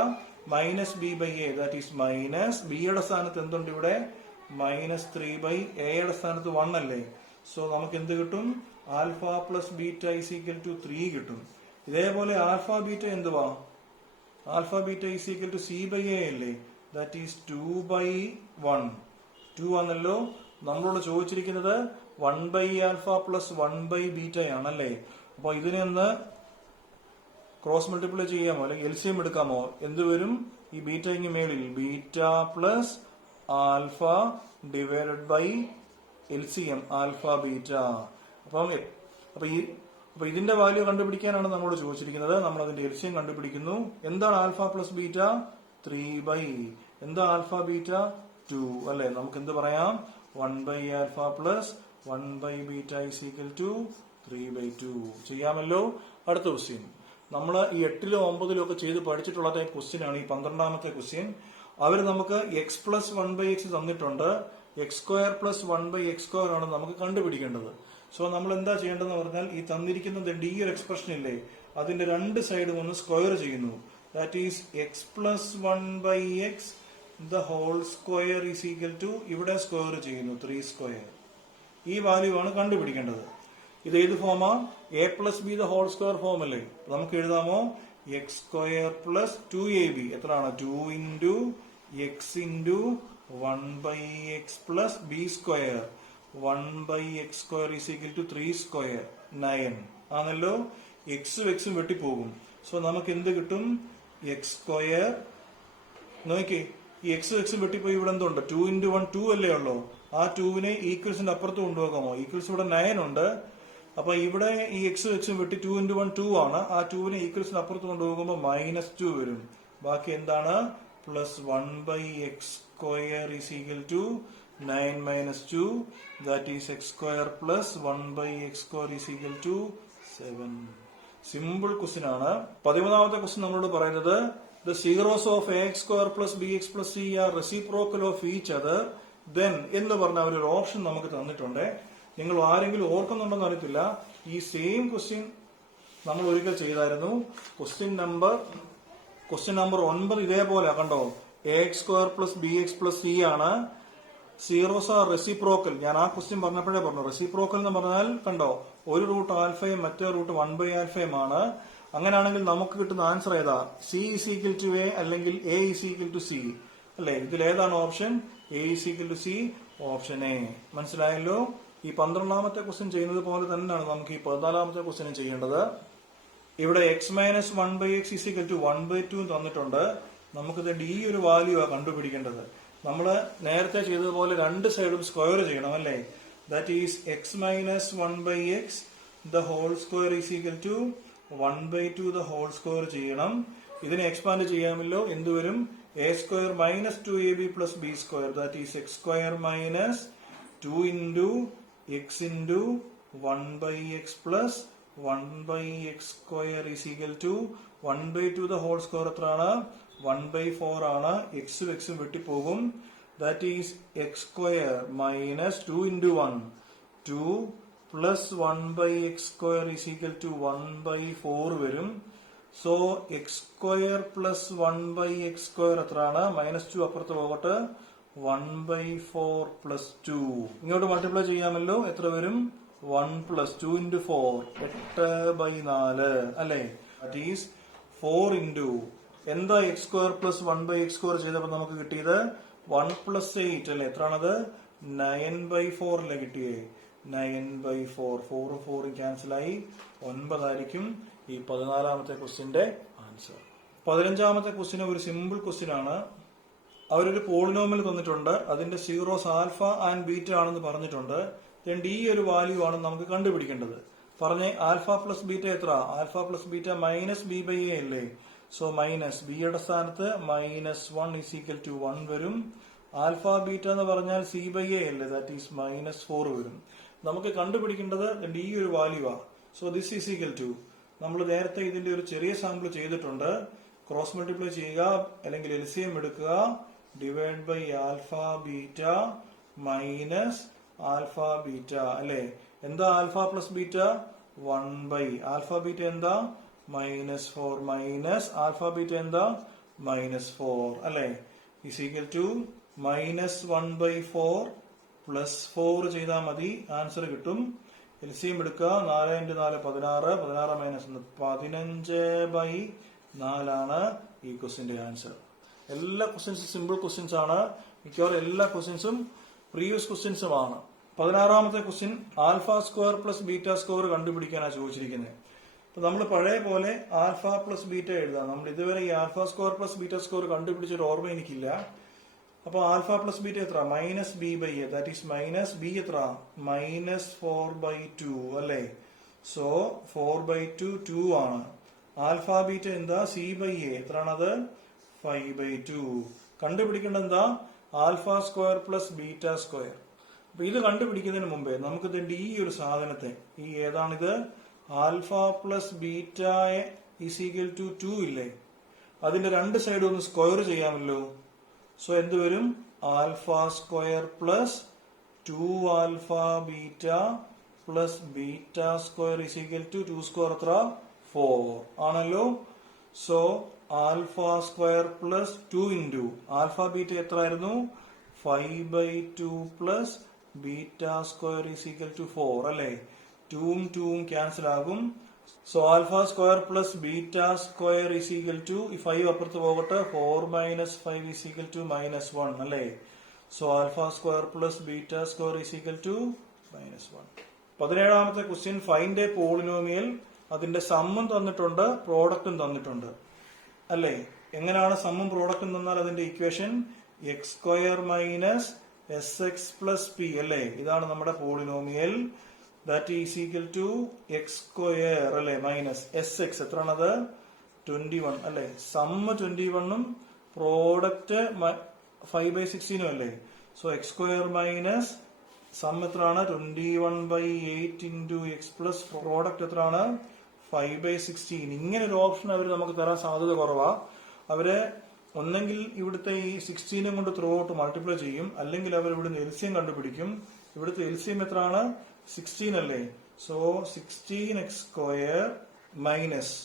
-b/a that is minus ബിയുടെ സ്ഥാനത്ത് എന്തുണ്ട് ഇവിടെ? -3/a സ്ഥാനത്ത് 1 അല്ലേ. സോ നമുക്ക് എന്ത് കിട്ടും? Alpha plus beta is equal to 3 കിട്ടും. ഇതേപോലെ ആൽഫ ബീറ്റ എന്തുവാ? Alpha beta is equal to c/a അല്ലേ. ദാറ്റ് ഈസ് 2/1 2 ആണല്ലോ. നമ്മളോട് ചോദിച്ചിരിക്കുന്നത് 1/α പ്ലസ് 1/β ആണല്ലേ. അപ്പൊ ഇതിനെ ഒന്ന് ക്രോസ് മൾട്ടിപ്ലൈ ചെയ്യാമോ അല്ലെങ്കിൽ എൽസിഎം എടുക്കാമോ? എന്ത് വരും? ഈ ബീറ്റ ഇങ്ങ് മേളിൽ beta plus alpha divided by LCM alpha beta. അപ്പൊ ഇതിന്റെ വാല്യൂ കണ്ടുപിടിക്കാനാണ് നമ്മളോട് ചോദിച്ചിരിക്കുന്നത്. നമ്മൾ അതിന്റെ എൽസിഎം കണ്ടുപിടിക്കുന്നു. എന്താണ് ആൽഫ പ്ലസ് ബീറ്റ? 3/. എന്താ ആൽഫ ബീറ്റ? 2 അല്ലെ. നമുക്ക് എന്ത് പറയാം? 1/α പ്ലസ് 1/β ഈസ് ഈക്വൽ ടു 3/2 ചെയ്യാമല്ലോ. അടുത്ത ക്വസ്റ്റ്യൻ നമ്മൾ ഈ 8ലും 9ലും ഒക്കെ ചെയ്ത് പഠിച്ചിട്ടുള്ള ടൈപ്പ് ക്വസ്റ്റ്യൻ ആണ് ഈ 12ാമത്തെ ക്വസ്റ്റ്യൻ. അവർ നമുക്ക് x പ്ലസ് 1/x തന്നിട്ടുണ്ട്. x² പ്ലസ് 1/x² ആണ് നമുക്ക് കണ്ടുപിടിക്കേണ്ടത്. സോ നമ്മൾ എന്താ ചെയ്യേണ്ടതെന്ന് പറഞ്ഞാൽ ഈ തന്നിരിക്കുന്നത് ഈ ഒരു എക്സ്പ്രഷൻ ഇല്ലേ, അതിന്റെ രണ്ട് സൈഡും ഒന്ന് സ്ക്വയർ ചെയ്യുന്നു. That is x plus 1/x the whole square is equal to ഇവിടെ സ്ക്വയർ ചെയ്യുന്നു 3². ഈ വാല്യൂ ആണ് കണ്ടുപിടിക്കേണ്ടത്. ഇത് ഏത് ഫോമാ? a plus b the whole square form അല്ലേ. നമുക്ക് എഴുതാമോ? x² പ്ലസ് 2ab എത്രയാണ്? 2 into x into 1/x plus b². 1/x² is equal to 3² 9 ആണല്ലോ. എക്സും എക്സും വെട്ടിപ്പോകും. സോ നമുക്ക് എന്ത് കിട്ടും? x². നോക്കിക്കേ, ഈ എക്സും എക്സും വെട്ടിപ്പോയി ഇവിടെ എന്തുണ്ട്? 2 ഇൻറ്റു 1 2 അല്ലേ ഉള്ളൂ. ആ 2വിനെ ഈക്വൽസിന്റെ അപ്പുറത്ത് കൊണ്ടുപോകാമോ? ഈക്വൽസ് ഇവിടെ 9 ഉണ്ട്. അപ്പൊ ഇവിടെ ഈ എക്സും എക്സും വെട്ടി 2 ഇൻറ്റു 1 2 ആണ്. ആ 2വിനെ ഈക്വൽസിന് അപ്പുറത്ത് കൊണ്ടുപോകുമ്പോൾ -2 വരും. ബാക്കി എന്താണ്? Plus 1/x² is equal to 9 minus 2 that is x² plus 1/x² is equal to 7. Simple question ആണ്. 13ാമത്തെ ക്വസ്റ്റ്യൻ നമ്മളോട് പറയുന്നത് the zeros of ax² plus bx plus c are reciprocal of each other then എന്ന് പറഞ്ഞ ഒരു option നമുക്ക് തന്നിട്ടുണ്ട്. നിങ്ങൾ ആരെങ്കിലും ഓർക്കുന്നുണ്ടെന്ന് അറിയത്തില്ല. ഈ സെയിം ക്വസ്റ്റ്യൻ നമ്മൾ ഒരിക്കൽ ചെയ്തായിരുന്നു. ക്വസ്റ്റ്യൻ നമ്പർ 9 ഇതേപോലെ കണ്ടോ. ax² plus bx plus c ആണ്. Zeros R reciprocal. ഞാൻ ആ ക്വസ്റ്റ്യൻ പറഞ്ഞപ്പോഴേ പറഞ്ഞു റെസിപ്രോക്കൽ എന്ന് പറഞ്ഞാൽ കണ്ടോ, ഒരു റൂട്ട് ആൽഫയും മറ്റേ റൂട്ട് 1/α ആണ്. അങ്ങനെയാണെങ്കിൽ നമുക്ക് കിട്ടുന്ന ആൻസർ ഏതാ? c is equal to a അല്ലെങ്കിൽ a is equal to c അല്ലെ. ഇതിൽ ഏതാണ് option? a is equal to c, option A. മനസ്സിലായല്ലോ. ഈ 12ാമത്തെ ക്വസ്റ്റ്യൻ ചെയ്യുന്നത് പോലെ തന്നെയാണ് നമുക്ക് ഈ 14ാമത്തെ ക്വസ്റ്റ്യൻ ചെയ്യേണ്ടത്. ഇവിടെ x minus 1/x is equal to 1/2 തന്നിട്ടുണ്ട്. നമുക്കിത് ഈ ഒരു വാല്യൂ ആ കണ്ടുപിടിക്കേണ്ടത്. നമ്മൾ നേരത്തെ ചെയ്തതുപോലെ രണ്ട് സൈഡും സ്ക്വയർ ചെയ്യണം അല്ലേ. That is x minus 1/x the whole square is equal to 1/2 the whole square ചെയ്യണം. ഇതിനെ എക്സ്പാൻഡ് ചെയ്യാമല്ലോ. എന്തുവരും? a² minus 2ab plus b² that is x² minus 2 into x into 1/x plus 1/x² is equal to 1/2 the whole square എത്രയാണ്? 1/4 ആണ്. എക്സും എക്സും വെട്ടിപ്പോകും. That is x² minus 2 into 1 2 plus 1/x² is equal to 1/4 വരും. So x² plus 1/x² എത്രയാണ്? -2 അപ്പുറത്ത് പോകട്ടെ. 1/4 plus 2 ഇങ്ങോട്ട് മൾട്ടിപ്ലൈ ചെയ്യാമല്ലോ. എത്ര വരും? 1 പ്ലസ് 2 ഇൻറ്റു 4 8/4 അല്ലേ. ദാറ്റ് ഈസ് 4 ഇൻറ്റു എന്താ x² പ്ലസ് 1/x² ചെയ്തപ്പോൾ നമുക്ക് കിട്ടിയത് 1 പ്ലസ് 8 അല്ലെ. എത്രയാണത്? 9/4 അല്ലേ കിട്ടിയേ. 9/4 4 4 ക്യാൻസലായി 9 ആയിരിക്കും ഈ 14ാമത്തെ ക്വസ്റ്റ്യന്റെ ആൻസർ. 15ാമത്തെ ക്വസ്റ്റ്യൻ ഒരു സിമ്പിൾ ക്വസ്റ്റ്യൻ ആണ്. അവരൊരു പോളിനോമിയൽ തന്നിട്ടുണ്ട്, അതിന്റെ സീറോസ് ആൽഫ ആൻഡ് ബീറ്റ ആണെന്ന് പറഞ്ഞിട്ടുണ്ട്. രണ്ട് ഈ ഒരു വാല്യൂ ആണ് നമുക്ക് കണ്ടുപിടിക്കേണ്ടത്. പറഞ്ഞേ ആൽഫ പ്ലസ് ബീറ്റ എത്ര? Alpha plus beta minus b by a അല്ലേ? സോ മൈനസ് ബിയുടെ സ്ഥാനത്ത് -1 = 1 വരും. ആൽഫ ബീറ്റ എന്ന് പറഞ്ഞാൽ സി ബൈ എ അല്ലേ? ദാറ്റ് ഈസ് -4 വരും. നമുക്ക് കണ്ടുപിടിക്കേണ്ടത് ഈ ഒരു വാല്യൂ ആ. So this is equal to, നമ്മൾ നേരത്തെ ഇതിന്റെ ഒരു ചെറിയ സാമ്പിൾ ചെയ്തിട്ടുണ്ട്. ക്രോസ് മൾട്ടിപ്ലൈ ചെയ്യുക അല്ലെങ്കിൽ എൽസിഎം എടുക്കുക, divide by alpha beta minus alpha beta അല്ലെ? എന്താ alpha plus beta? 1 alpha beta എന്താ? -4 മൈനസ് ആൽഫ ബീറ്റ എന്താ? -4 അല്ലെ? ഈസ് ഈക്വൽ ടു -1/4 പ്ലസ് 4 ചെയ്താൽ മതി, ആൻസർ കിട്ടും. എൽസിഎം എടുക്കുക, 4 × 4 16, 16 മൈനസ് 15/4 ആണ് ഈ ക്വസ്റ്റിന്റെ ആൻസർ. എല്ലാ ക്വസ്റ്റ്യൻസും സിമ്പിൾ ക്വസ്റ്റ്യൻസ് ആണ്. മിക്കവാറും എല്ലാ ക്വസ്റ്റ്യൻസും പ്രീവിയസ് ക്വസ്റ്റ്യൻസുമാണ്. 16ാമത്തെ question alpha square plus beta square കണ്ടുപിടിക്കാനാണ് ചോദിച്ചിരിക്കുന്നത്. അപ്പൊ നമ്മൾ പഴയ പോലെ ആൽഫ പ്ലസ് ബീറ്റ എഴുതാം. നമ്മൾ ഇതുവരെ ഈ alpha square plus beta square കണ്ടുപിടിച്ചൊരു ഓർമ്മ എനിക്കില്ല. അപ്പൊ ആൽഫ പ്ലസ് ബീറ്റ എത്ര? -b/a, that is minus B എത്ര? -4/2 അല്ലെ? സോ 4/2 2 ആണ്. ആൽഫ ബീറ്റ എന്താ? c/a എത്രയാണത്? 5/2. കണ്ടുപിടിക്കേണ്ടത് എന്താ? Alpha square plus beta square. അപ്പൊ ഇത് കണ്ടുപിടിക്കുന്നതിന് മുമ്പേ നമുക്ക് ഇതിന്റെ ഈ ഒരു സാധനത്തെ, ഈ ഏതാണിത്? Alpha plus beta is equal to 2 ഇല്ലേ? അതിന്റെ രണ്ട് സൈഡും ഒന്ന് സ്ക്വയർ ചെയ്യാമല്ലോ. സോ എന്ത് വരും? Alpha square plus 2 alpha beta plus beta square is equal to 2 square എത്ര? 4 ആണല്ലോ. So alpha square plus 2 into alpha beta എത്ര ആയിരുന്നു? 5/2 plus beta square is equal to 4 അല്ലെ? 2ഉം 2ഉം ക്യാൻസൽ ആകും. So alpha square plus beta square is equal to, ഈ 5 അപ്പുറത്ത് പോകട്ടെ, 4 - 5 ഈസ് ഈക്വൽ ടു -1 അല്ലെ? So alpha square plus beta square is equal to -1. 17ാമത്തെ ക്വസ്റ്റ്യൻ ഫൈൻഡ് എ പോളിനോമിയൽ. അതിന്റെ സമ്മും തന്നിട്ടുണ്ട്, പ്രോഡക്റ്റും തന്നിട്ടുണ്ട് അല്ലെ? എങ്ങനെയാണ് സമ്മും പ്രോഡക്റ്റും തന്നാൽ അതിന്റെ ഇക്വേഷൻ? x² - sx + p അല്ലെ? ഇതാണ് നമ്മുടെ polynomial. That is equal to x² അല്ലെ മൈനസ് sx എത്രയാണത്? 21 അല്ലെ? സമ്മ് 21ഉം പ്രോഡക്റ്റ് 5/16 അല്ലെ? സോ x² മൈനസ് സം എത്രയാണ്? 21/8 ഇൻറ്റു x പ്ലസ് പ്രോഡക്റ്റ് എത്രയാണ്? 5/16. ഇങ്ങനെ ഒരു ഓപ്ഷൻ അവർ നമുക്ക് തരാൻ സാധ്യത കുറവാ. അവര് ഒന്നെങ്കിൽ ഇവിടുത്തെ ഈ 16 കൊണ്ട് ത്രൂ ഔട്ട് മൾട്ടിപ്ലൈ ചെയ്യും, അല്ലെങ്കിൽ അവർ ഇവിടുന്ന് എൽസിയം കണ്ടുപിടിക്കും. ഇവിടുത്തെ എൽസിയം എത്രയാണ്? 16 അല്ലേ? സോ 16x² മൈനസ്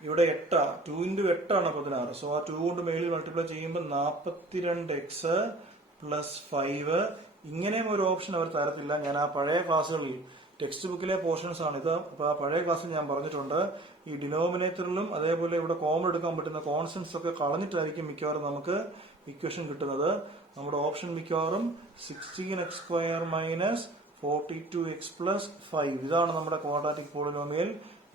ഇവിടെ 8, 2 × 8 ആണ് 16. സോ ആ 2 കൊണ്ട് മേളിൽ മൾട്ടിപ്ലൈ ചെയ്യുമ്പോൾ 42x പ്ലസ് 5. ഇങ്ങനെയും ഒരു ഓപ്ഷൻ അവർ തരത്തില്ല. ഞാൻ ആ പഴയ ക്ലാസ്സുകളിൽ, ടെക്സ്റ്റ് ബുക്കിലെ പോർഷൻസ് ആണ് ഇത്. അപ്പൊ ആ പഴയ ക്ലാസ്സിൽ ഞാൻ പറഞ്ഞിട്ടുണ്ട്, ഈ ഡിനോമിനേറ്ററിലും അതേപോലെ ഇവിടെ കോമൺ എടുക്കാൻ പറ്റുന്ന കോൺസ്റ്റന്റ്സ് ഒക്കെ കളഞ്ഞിട്ടായിരിക്കും മിക്കവാറും നമുക്ക് ഇക്വേഷൻ കിട്ടുന്നത്. നമ്മുടെ ഓപ്ഷൻ മിക്കവാറും 16x² മൈനസ് 42x പ്ലസ് 5. ഇതാണ് നമ്മുടെ ക്വാഡ്രാറ്റിക് പോളിനോമിയൽ.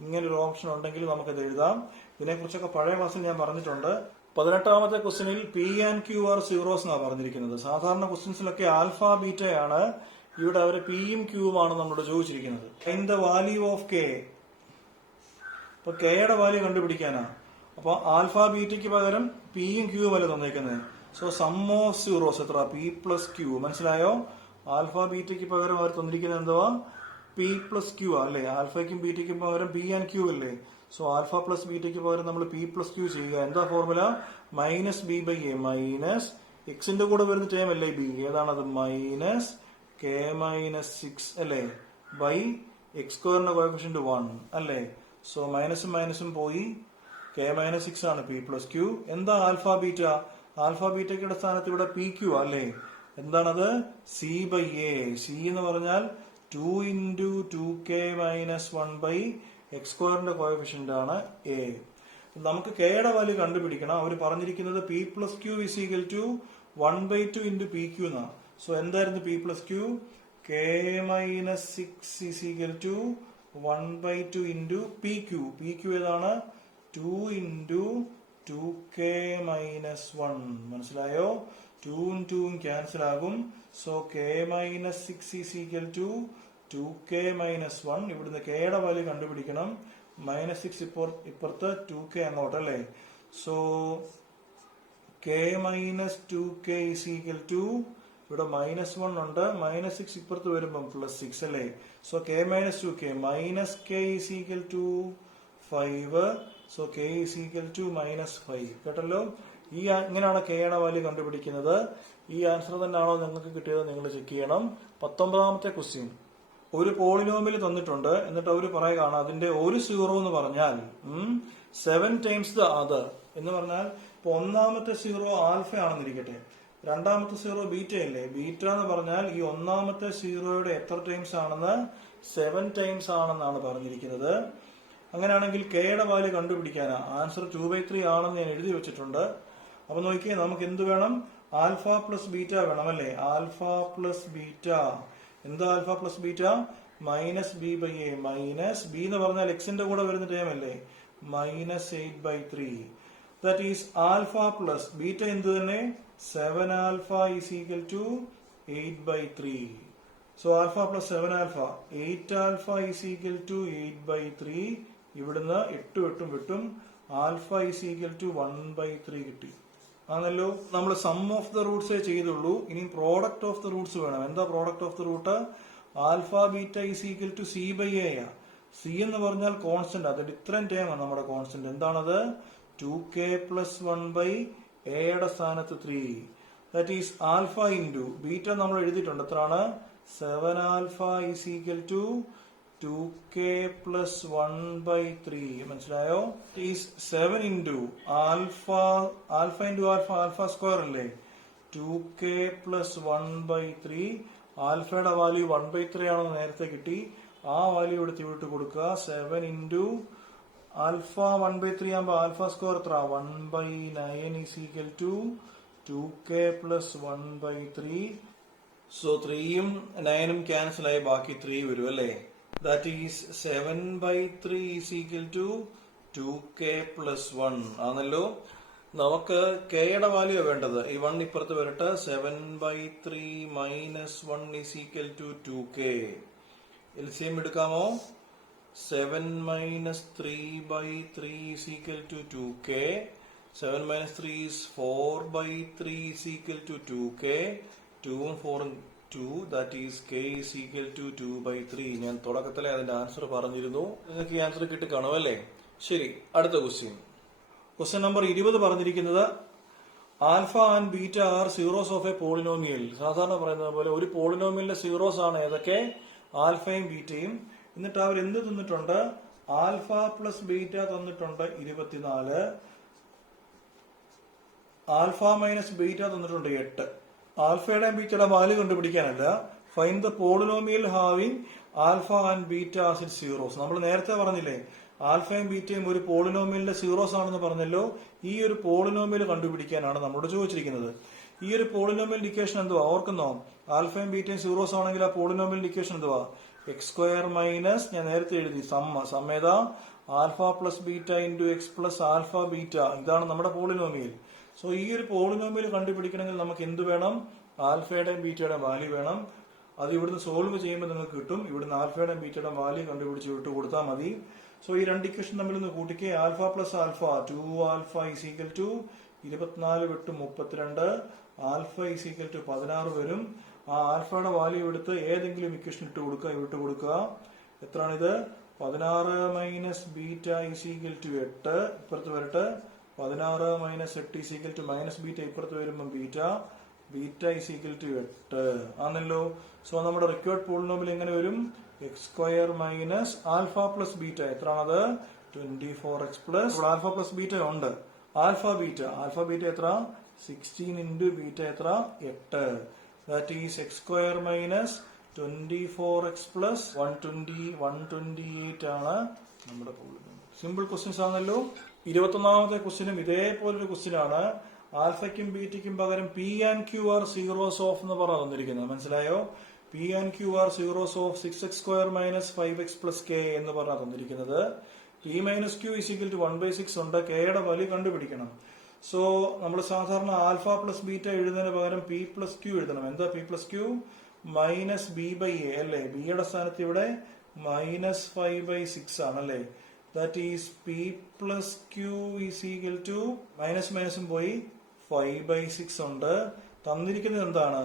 ഇങ്ങനെ ഒരു ഓപ്ഷൻ ഉണ്ടെങ്കിൽ നമുക്കത് എഴുതാം. ഇതിനെക്കുറിച്ചൊക്കെ പഴയ ക്ലാസ്സിൽ ഞാൻ പറഞ്ഞിട്ടുണ്ട്. 18ാമത്തെ ക്വസ്റ്റ്യനിൽ p and q are zeros എന്നാണ് പറഞ്ഞിരിക്കുന്നത്. സാധാരണ ക്വസ്റ്റ്യൻസിലൊക്കെ ആൽഫ ബീറ്റയാണ്, ഇവിടെ അവര് പിയും ക്യൂവും നമ്മളോട് ചോദിച്ചിരിക്കുന്നത്. In the value of K. അപ്പൊ കെയുടെ വാല്യൂ കണ്ടുപിടിക്കാനാ. അപ്പൊ ആൽഫ ബീറ്റയ്ക്ക് പകരം പിയും ക്യൂവും അല്ലേ തന്നേക്കുന്നത്. സോ സം ഓഫ് സീറോസ് എത്ര? P plus q. മനസ്സിലായോ? ആൽഫ ബീറ്റയ്ക്ക് പകരം അവർ തന്നിരിക്കുന്നത് എന്തുവാ? പി പ്ലസ് ക്യൂ അല്ലേ? ആൽഫയ്ക്കും ബീറ്റയ്ക്കും പകരം പി ആൻഡ് ക്യൂ അല്ലേ? സോ ആൽഫ പ്ലസ് ബീറ്റയ്ക്ക് പകരം നമ്മൾ പി പ്ലസ് ക്യൂ ചെയ്യുക. എന്താ ഫോർമുല? -b/a മൈനസ് എക്സിന്റെ കൂടെ വരുന്ന ടേം അല്ലേ ബി, ഏതാണത്? മൈനസ് k - 6 അല്ലേ? ബൈ x² കോഎഫിഷ്യന്റ് 1 അല്ലേ? സോ മൈനസും മൈനസും പോയി, k - 6 ആണ് പി പ്ലസ് ക്യൂ. എന്താ ആൽഫ ബീറ്റ? ആൽഫ ബീറ്റയ്ക്കുടെ സ്ഥാനത്ത് ഇവിടെ പി ക്യൂ അല്ലേ? എന്താണത്? c/a. c എന്ന് പറഞ്ഞാൽ 2 × 2k - 1/x² കോഎഫിഷ്യന്റ് ആണ് a. നമുക്ക് കെയുടെ വാല്യൂ കണ്ടുപിടിക്കണം. അവർ പറഞ്ഞിരിക്കുന്നത് p plus q is equal to 1/2 × p q എന്നാണ്. സോ എന്തായിരുന്നു p plus q? k - 6 is equal to 1/2 × p q. P q ഏതാണ്? 2 × 2k - 1. മനസ്സിലായോ? 2ഉം 2ഉം ക്യാൻസൽ ആകും. So k minus 6 is equal to 2k minus 1. ഇവിടുന്ന് k യുടെ വാല്യൂ കണ്ടുപിടിക്കണം. -6 ഇപ്പുറത്ത് 2k അങ്ങോട്ട് അല്ലേ. So k minus 2k is equal to, ഇവിടെ -1 ഉണ്ട്, -6 ഇപ്പുറത്ത് വരുമ്പം +6 അല്ലേ. So k minus 2k minus k is equal to 5. So k is equal to -5. കേട്ടല്ലോ. ഇങ്ങനെയാണ് k യുടെ വാല്യൂ കണ്ടുപിടിക്കുന്നത്. ഈ ആൻസർ തന്നെയാണോ നിങ്ങൾക്ക് കിട്ടിയത് നിങ്ങൾ ചെക്ക് ചെയ്യണം. 19ാമത്തെ ക്വസ്റ്റ്യൻ. ഒരു പോളിനോമിയൽ തന്നിട്ടുണ്ട്, എന്നിട്ട് അവർ പറയുകയാണ് അതിന്റെ ഒരു സീറോ എന്ന് പറഞ്ഞാൽ 7 ടൈംസ് ദ അതർ എന്ന് പറഞ്ഞാൽ, ഇപ്പൊ ഒന്നാമത്തെ സീറോ ആൽഫ ആണെന്നിരിക്കട്ടെ, രണ്ടാമത്തെ സീറോ ബീറ്റ അല്ലേ. ബീറ്റ എന്ന് പറഞ്ഞാൽ ഈ ഒന്നാമത്തെ സീറോയുടെ എത്ര ടൈംസ് ആണെന്ന് 7 ടൈംസ് ആണെന്നാണ് പറഞ്ഞിരിക്കുന്നത്. അങ്ങനെയാണെങ്കിൽ k യുടെ വാല്യൂ കണ്ടുപിടിക്കാനാ ആൻസർ 2/3 ആണെന്ന് ഞാൻ എഴുതി വെച്ചിട്ടുണ്ട്. അപ്പൊ നോക്കിയേ, നമുക്ക് എന്ത് വേണം? ആൽഫ പ്ലസ് ബീറ്റ വേണം അല്ലേ. ആൽഫ പ്ലസ് ബീറ്റ, എന്താ alpha plus beta? -b/a. Minus b എന്ന് പറഞ്ഞാൽ എക്സിന്റെ കൂടെ വരുന്ന ടൈം അല്ലേ, -8/3. That is alpha plus beta എന്ത് തന്നെ, 7 alpha is equal to 8/3. So alpha plus 7 alpha, 8 alpha is equal to 8/3. ഇവിടുന്ന് 8 വിട്ടും ആൽഫ ഈസ് ഈക്വൽ ടു 1/3 കിട്ടി. ആണല്ലോ. നമ്മൾ സം ഓഫ് ദ റൂട്ട്സേ ചെയ്തുള്ളൂ. ഇനി പ്രോഡക്റ്റ് ഓഫ് ദ റൂട്ട്സ് വേണം. എന്താ product of the root? Alpha beta is equal to c/a. C എന്ന് പറഞ്ഞാൽ കോൺസ്റ്റന്റ്, അത് ഡിഫറെന്റ് ടൈം ആണ് നമ്മുടെ കോൺസ്റ്റന്റ്. എന്താണത്? 2k പ്ലസ് 1/a യുടെ സ്ഥാനത്ത് 3. That is alpha into beta നമ്മൾ എഴുതിയിട്ടുണ്ട്. എത്രയാണ്? 7 alpha is equal to 2k plus 1/3. മനസ്സിലായോ? Is 7 into alpha, alpha into alpha, alpha square അല്ലേ, 2k പ്ലസ് 1/3. ആൽഫയുടെ വാല്യൂ 1/3 ആണെന്ന് നേരത്തെ കിട്ടി. ആ വാല്യൂ എടുത്ത് ഇവിട്ട് കൊടുക്കുക. 7 ഇൻറ്റു ആൽഫ 1/3 ആകുമ്പോൾ ആൽഫ സ്ക്വയർ എത്ര? 1/9 is equal to 2k plus 1/3. So 3ഉം 9ഉം ക്യാൻസൽ ആയി ബാക്കി 3 വരും അല്ലേ. That is 7/3 is equal to 2k plus 1 ആണല്ലോ. നമുക്ക് k യുടെ വാല്യൂ വേണ്ടത്. ഈ 1 ഇപ്പുറത്ത് വരട്ടെ. 7/3 minus 1 is equal to 2k. LCM എടുക്കാമോ? 7 minus 3/3 is equal to 2k. 7 minus 3 is 4/3 is equal to 2k. 2ഉം 4ഉം 2, that is k is equal to 2/3. ഞാൻ തുടക്കത്തിലെ അതിന്റെ ആൻസർ പറഞ്ഞിരുന്നു. നിങ്ങൾക്ക് ഈ ആൻസർ കിട്ടിക്കാണും അല്ലേ. ശരി, അടുത്ത ക്വസ്റ്റ്യൻ. ക്വസ്റ്റ്യൻ നമ്പർ 20 പറഞ്ഞിരിക്കുന്നത് alpha and beta R zeros of a polynomial. സാധാരണ പറയുന്നത് പോലെ ഒരു പോളിനോമിയലിന്റെ സീറോസ് ആണ് ഏതൊക്കെ? ആൽഫയും ബീറ്റയും. എന്നിട്ട് അവർ എന്ത് തന്നിട്ടുണ്ട്? ആൽഫ പ്ലസ് ബീറ്റ തന്നിട്ടുണ്ട് 24. ആൽഫ മൈനസ് ബീറ്റ തന്നിട്ടുണ്ട് 8. ആൽഫയുടെ ബീറ്റയുടെ വാല്യൂ കണ്ടുപിടിക്കാനല്ല, find the polynomial having alpha and beta as it zeros. നമ്മൾ നേരത്തെ പറഞ്ഞില്ലേ ആൽഫയും ബീറ്റയും ഒരു പോളിനോമിയലിന്റെ സീറോസ് ആണെന്ന് പറഞ്ഞല്ലോ. ഈ ഒരു പോളിനോമിയൽ കണ്ടുപിടിക്കാനാണ് നമ്മളോട് ചോദിച്ചിരിക്കുന്നത്. ഈ ഒരു പോളിനോമിയൽ ഇക്വേഷൻ എന്തുവാ ഓർക്കുന്നോ? ആൽഫയും ബീറ്റയും സീറോസ് ആണെങ്കിൽ ആ പോളിനോമിയൽ ഇക്വേഷൻ എന്തുവാ? x² മൈനസ്, ഞാൻ നേരത്തെ എഴുതി, സമേത alpha plus beta into X plus alpha beta. ഇതാണ് നമ്മുടെ പോളിനോമിയൽ. സോ ഈ ഒരു പോളിനോമിയൽ കണ്ടുപിടിക്കണമെങ്കിൽ നമുക്ക് എന്ത് വേണം? ആൽഫയുടെയും ബീറ്റയുടെയും വാല്യൂ വേണം. അത് ഇവിടുന്ന് സോൾവ് ചെയ്യുമ്പോൾ നിങ്ങൾക്ക് കിട്ടും. ഇവിടുന്ന് ആൽഫയുടെയും ബീറ്റയുടെയും വാല്യൂ കണ്ടുപിടിച്ച് വിട്ട് കൊടുത്താൽ മതി. സോ ഈ രണ്ട് ഇക്വേഷൻ തമ്മിൽ ഒന്ന് കൂട്ടിക്ക്. Alpha plus alpha 2 alpha is equal to 24 വിട്ട് 32. ആൽഫ ഈസ് ഈക്വൽ ടു 16 വരും. ആ ആൽഫയുടെ വാല്യൂ എടുത്ത് ഏതെങ്കിലും ഇക്വേഷൻ ഇട്ട് കൊടുക്കുക. എത്രയാണിത്? 16 minus beta is equal to 8. ഇപ്പുറത്ത് വരട്ടെ. 16 minus 8 is equal to minus beta ഇപ്പുറത്ത് വരുമ്പോൾ ബീറ്റ ഈസ് ഈക്വൽ ടു 8 ആണല്ലോ. സോ നമ്മുടെ റിക്വയർഡ് പോളിനോമിയൽ എങ്ങനെ വരും? x² minus alpha plus beta. എത്രയാണത്? 24x plus alpha plus beta ഉണ്ട്. ആൽഫ ബീറ്റ എത്ര? 16 ഇൻറ്റു ബീറ്റ എത്ര? 8. That is x² minus 24x plus 128 ആണ് നമ്മുടെ പോളിനോമിയൽ. സിമ്പിൾ ക്വസ്റ്റ്യൻസ് ആണല്ലോ. 21ാമത്തെ ക്വസ്റ്റ്യനും ഇതേപോലൊരു ക്വസ്റ്റ്യൻ ആണ്. ആൽഫയ്ക്കും ബീറ്റയ്ക്കും പകരം p and q are zeros of എന്ന് പറഞ്ഞാൽ തന്നിരിക്കുന്നത്. മനസ്സിലായോ? P and q are zeros of 6x² minus 5x plus k എന്ന് പറഞ്ഞാൽ തന്നിരിക്കുന്നത്. P minus q is equal to 1/6 ഉണ്ട്. കെയുടെ വാല്യൂ കണ്ടുപിടിക്കണം. സോ നമ്മൾ സാധാരണ ആൽഫ പ്ലസ് ബീറ്റ എഴുതുന്നതിന് പകരം പി പ്ലസ് ക്യൂ എഴുതണം. എന്താ p plus q? Minus b by a അല്ലേ? ബിയുടെ സ്ഥാനത്ത് ഇവിടെ മൈനസ് 5/6 ആണ് അല്ലേ? That is p plus q is equal to minus മൈനസും പോയി 5/6 ഉണ്ട്. തന്നിരിക്കുന്നത് എന്താണ്?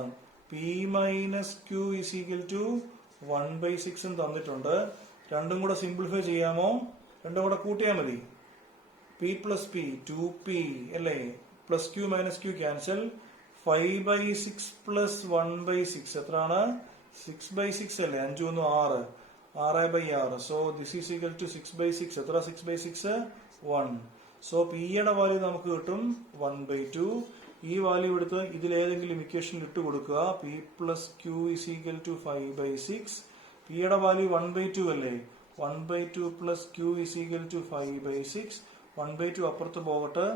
P minus q is equal to 1/6 തന്നിട്ടുണ്ട്. രണ്ടും കൂടെ സിംപ്ലിഫൈ ചെയ്യാമോ? രണ്ടും കൂടെ കൂട്ടിയാൽ മതി. പി പ്ലസ് പി 2p അല്ലേ? Plus q minus q cancel. 5/6 plus 1/6 എത്രയാണ്? 6/6 അല്ലേ? 5 1 6 6/6. So this is equal to 6/6. എത്ര 6/6? 1. സോ പി യുടെ വാല്യൂ നമുക്ക് കിട്ടും 1/2. ഈ വാല്യൂ എടുത്ത് ഇതിലേതെങ്കിലും ഇക്വേഷനിൽ ഇട്ട് കൊടുക്കുക. P plus q is equal to 5/6. P യുടെ വാല്യൂ 1/2 അല്ലേ? 1/2 plus q is equal to 5/6. 1/2 അപ്പുറത്ത് പോകട്ടെ.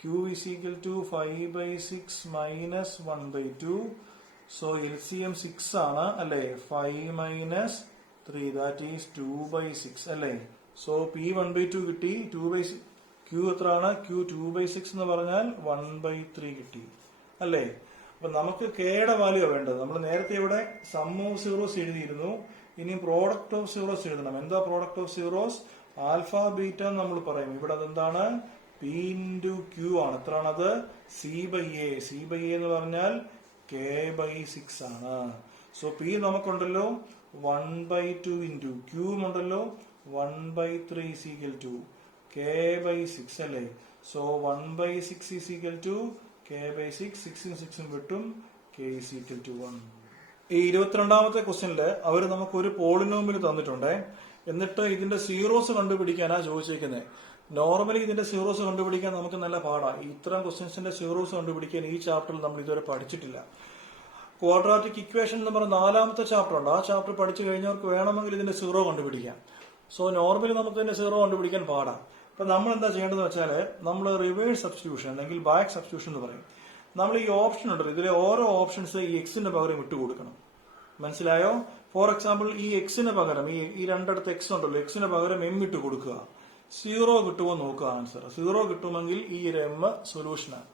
Q is equal to 5/6 minus 1/2. So LCM 6 ആണ് അല്ലേ? 5 മൈനസ് 3 ദാറ്റ് ഈസ് 2/6 അല്ലേ? സോ പി 1/2 കിട്ടി. ക്യൂ എത്രയാണ്? ക്യൂ 2/6 എന്ന് പറഞ്ഞാൽ 1/3 കിട്ടി അല്ലേ? അപ്പൊ നമുക്ക് കെയുടെ വാല്യൂ വേണ്ടത്. നമ്മൾ നേരത്തെ ഇവിടെ സം ഓഫ് സീറോസ് എഴുതിയിരുന്നു. ഇനി പ്രോഡക്റ്റ് ഓഫ് സീറോസ് എഴുതണം. എന്താ product of zeros? Alpha beta നമ്മൾ പറയും. ഇവിടെ അതെന്താണ്? പി ഇൻറ്റു ക്യൂ ആണ്. എത്രയാണത്? C by a. C by a എന്ന് പറഞ്ഞാൽ k/6 ആണ്. സോ പി നമുക്കുണ്ടല്ലോ 1/2 ഇൻറ്റു ക്യൂ ഉണ്ടല്ലോ 1/3 ഈസ് ഈക്വൽ ടു k/6 അല്ലേ? So 1/6 is equal to k/6. 6 6 വിട്ടും k ഈസ് ഈക്വൽ ടു 1. ഈ 22ാമത്തെ ക്വസ്റ്റ്യനില് അവർ നമുക്ക് ഒരു പോളിനോമിയൽ തന്നിട്ടുണ്ട്. എന്നിട്ട് ഇതിന്റെ സീറോസ് കണ്ടുപിടിക്കാനാ ചോദിച്ചേക്കുന്നത്. നോർമലി ഇതിന്റെ സീറോസ് കണ്ടുപിടിക്കാൻ നമുക്ക് നല്ല പാടാണ്. ഇത്തരം ക്വസ്റ്റ്യൻസിന്റെ സീറോസ് കണ്ടുപിടിക്കാൻ ഈ ചാപ്റ്ററിൽ നമ്മൾ ഇതുവരെ പഠിച്ചിട്ടില്ല. ക്വാഡ്രാറ്റിക് ഇക്വേഷൻ എന്ന് പറഞ്ഞ 4ാമത്തെ ചാപ്റ്റർ ഉണ്ട്. ആ ചാപ്റ്റർ പഠിച്ചു കഴിഞ്ഞവർക്ക് വേണമെങ്കിൽ ഇതിന്റെ സീറോ കണ്ടുപിടിക്കാം. സോ നോർമലി നമുക്ക് ഇതിന്റെ സീറോ കണ്ടുപിടിക്കാൻ പാടാം. അപ്പൊ നമ്മൾ എന്താ ചെയ്യേണ്ടതെന്ന് വെച്ചാൽ നമ്മൾ റിവേഴ്സ് സബ്സ്റ്റിറ്റ്യൂഷൻ അല്ലെങ്കിൽ ബാക്ക് സബ്സ്റ്റിറ്റ്യൂഷൻ എന്ന് പറയും. നമ്മൾ ഈ ഓപ്ഷൻ ഉണ്ടല്ലോ, ഇതിലെ ഓരോ ഓപ്ഷൻസ് ഈ എക്സിന്റെ പകരം ഇട്ട് കൊടുക്കണം. മനസ്സിലായോ? ഫോർ എക്സാമ്പിൾ ഈ എക്സിന് പകരം ഈ രണ്ടിടത്ത് എക്സ് ഉണ്ടല്ലോ, എക്സിന് പകരം എം ഇട്ട് കൊടുക്കുക. 0 കിട്ടുമോ നോക്കുക ആൻസർ. 0 കിട്ടുമെങ്കിൽ ഈ ഒരു എം സൊല്യൂഷനാണ്.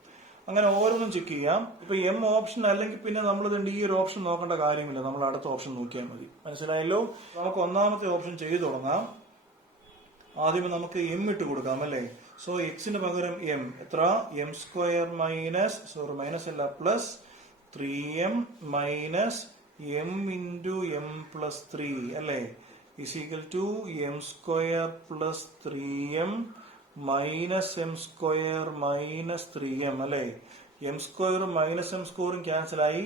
അങ്ങനെ ഓരോന്നും ചെക്ക് ചെയ്യാം. ഇപ്പൊ എം ഓപ്ഷൻ അല്ലെങ്കിൽ പിന്നെ നമ്മൾ ഈ ഒരു ഓപ്ഷൻ നോക്കേണ്ട കാര്യമില്ല. നമ്മൾ അടുത്ത ഓപ്ഷൻ നോക്കിയാൽ മതി. മനസ്സിലായല്ലോ? നമുക്ക് ഒന്നാമത്തെ ഓപ്ഷൻ ചെയ്തു തുടങ്ങാം. ആദ്യം നമുക്ക് എം ഇട്ട് കൊടുക്കാം അല്ലേ? സോ എക്സിന് പകരം എം എത്ര? m² മൈനസ് അല്ല plus 3m minus m into m plus 3 അല്ലേ? is equal to m² plus 3m minus m² minus 3m അല്ലേ? m² മൈനസ് m² ക്യാൻസൽ ആയി,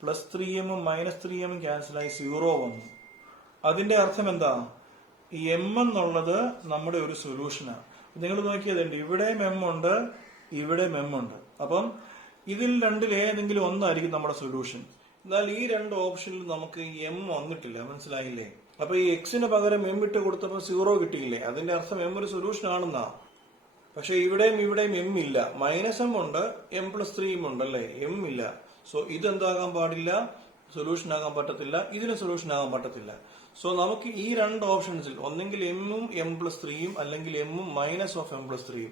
plus 3m minus 3m cancel ആയി, 0 വന്നു. അതിന്റെ അർത്ഥം എന്താ? ഈ m എന്നുള്ളത് നമ്മുടെ ഒരു സൊല്യൂഷനാണ്. നിങ്ങൾ നോക്കിയതുണ്ട്, ഇവിടെയും m ഉണ്ട്, ഇവിടെയും m ഉണ്ട്. അപ്പം ഇതിൽ രണ്ടിൽ ഏതെങ്കിലും ഒന്നായിരിക്കും നമ്മുടെ സൊല്യൂഷൻ. എന്നാൽ ഈ രണ്ട് ഓപ്ഷനിൽ നമുക്ക് m വന്നിട്ടില്ല. മനസ്സിലായില്ലേ? അപ്പൊ ഈ എക്സിന് പകരം എം ഇട്ട് കൊടുത്തപ്പോൾ 0 കിട്ടിയില്ലേ? അതിന്റെ അർത്ഥം എം ഒരു സൊല്യൂഷൻ ആണെന്നാ. പക്ഷെ ഇവിടെയും എം ഇല്ല. മൈനസ് എം ഉണ്ട്, m പ്ലസ് 3 ഉണ്ടല്ലേ? എം ഇല്ല. സോ ഇതെന്താകാൻ പാടില്ല? സൊല്യൂഷൻ ആകാൻ പറ്റത്തില്ല. ഇതിന് സൊല്യൂഷൻ ആകാൻ പറ്റത്തില്ല. സോ നമുക്ക് ഈ രണ്ട് ഓപ്ഷൻസിൽ ഒന്നെങ്കിൽ എമ്മും m പ്ലസ് 3 അല്ലെങ്കിൽ എമ്മും മൈനസ് ഓഫ് m പ്ലസ് 3,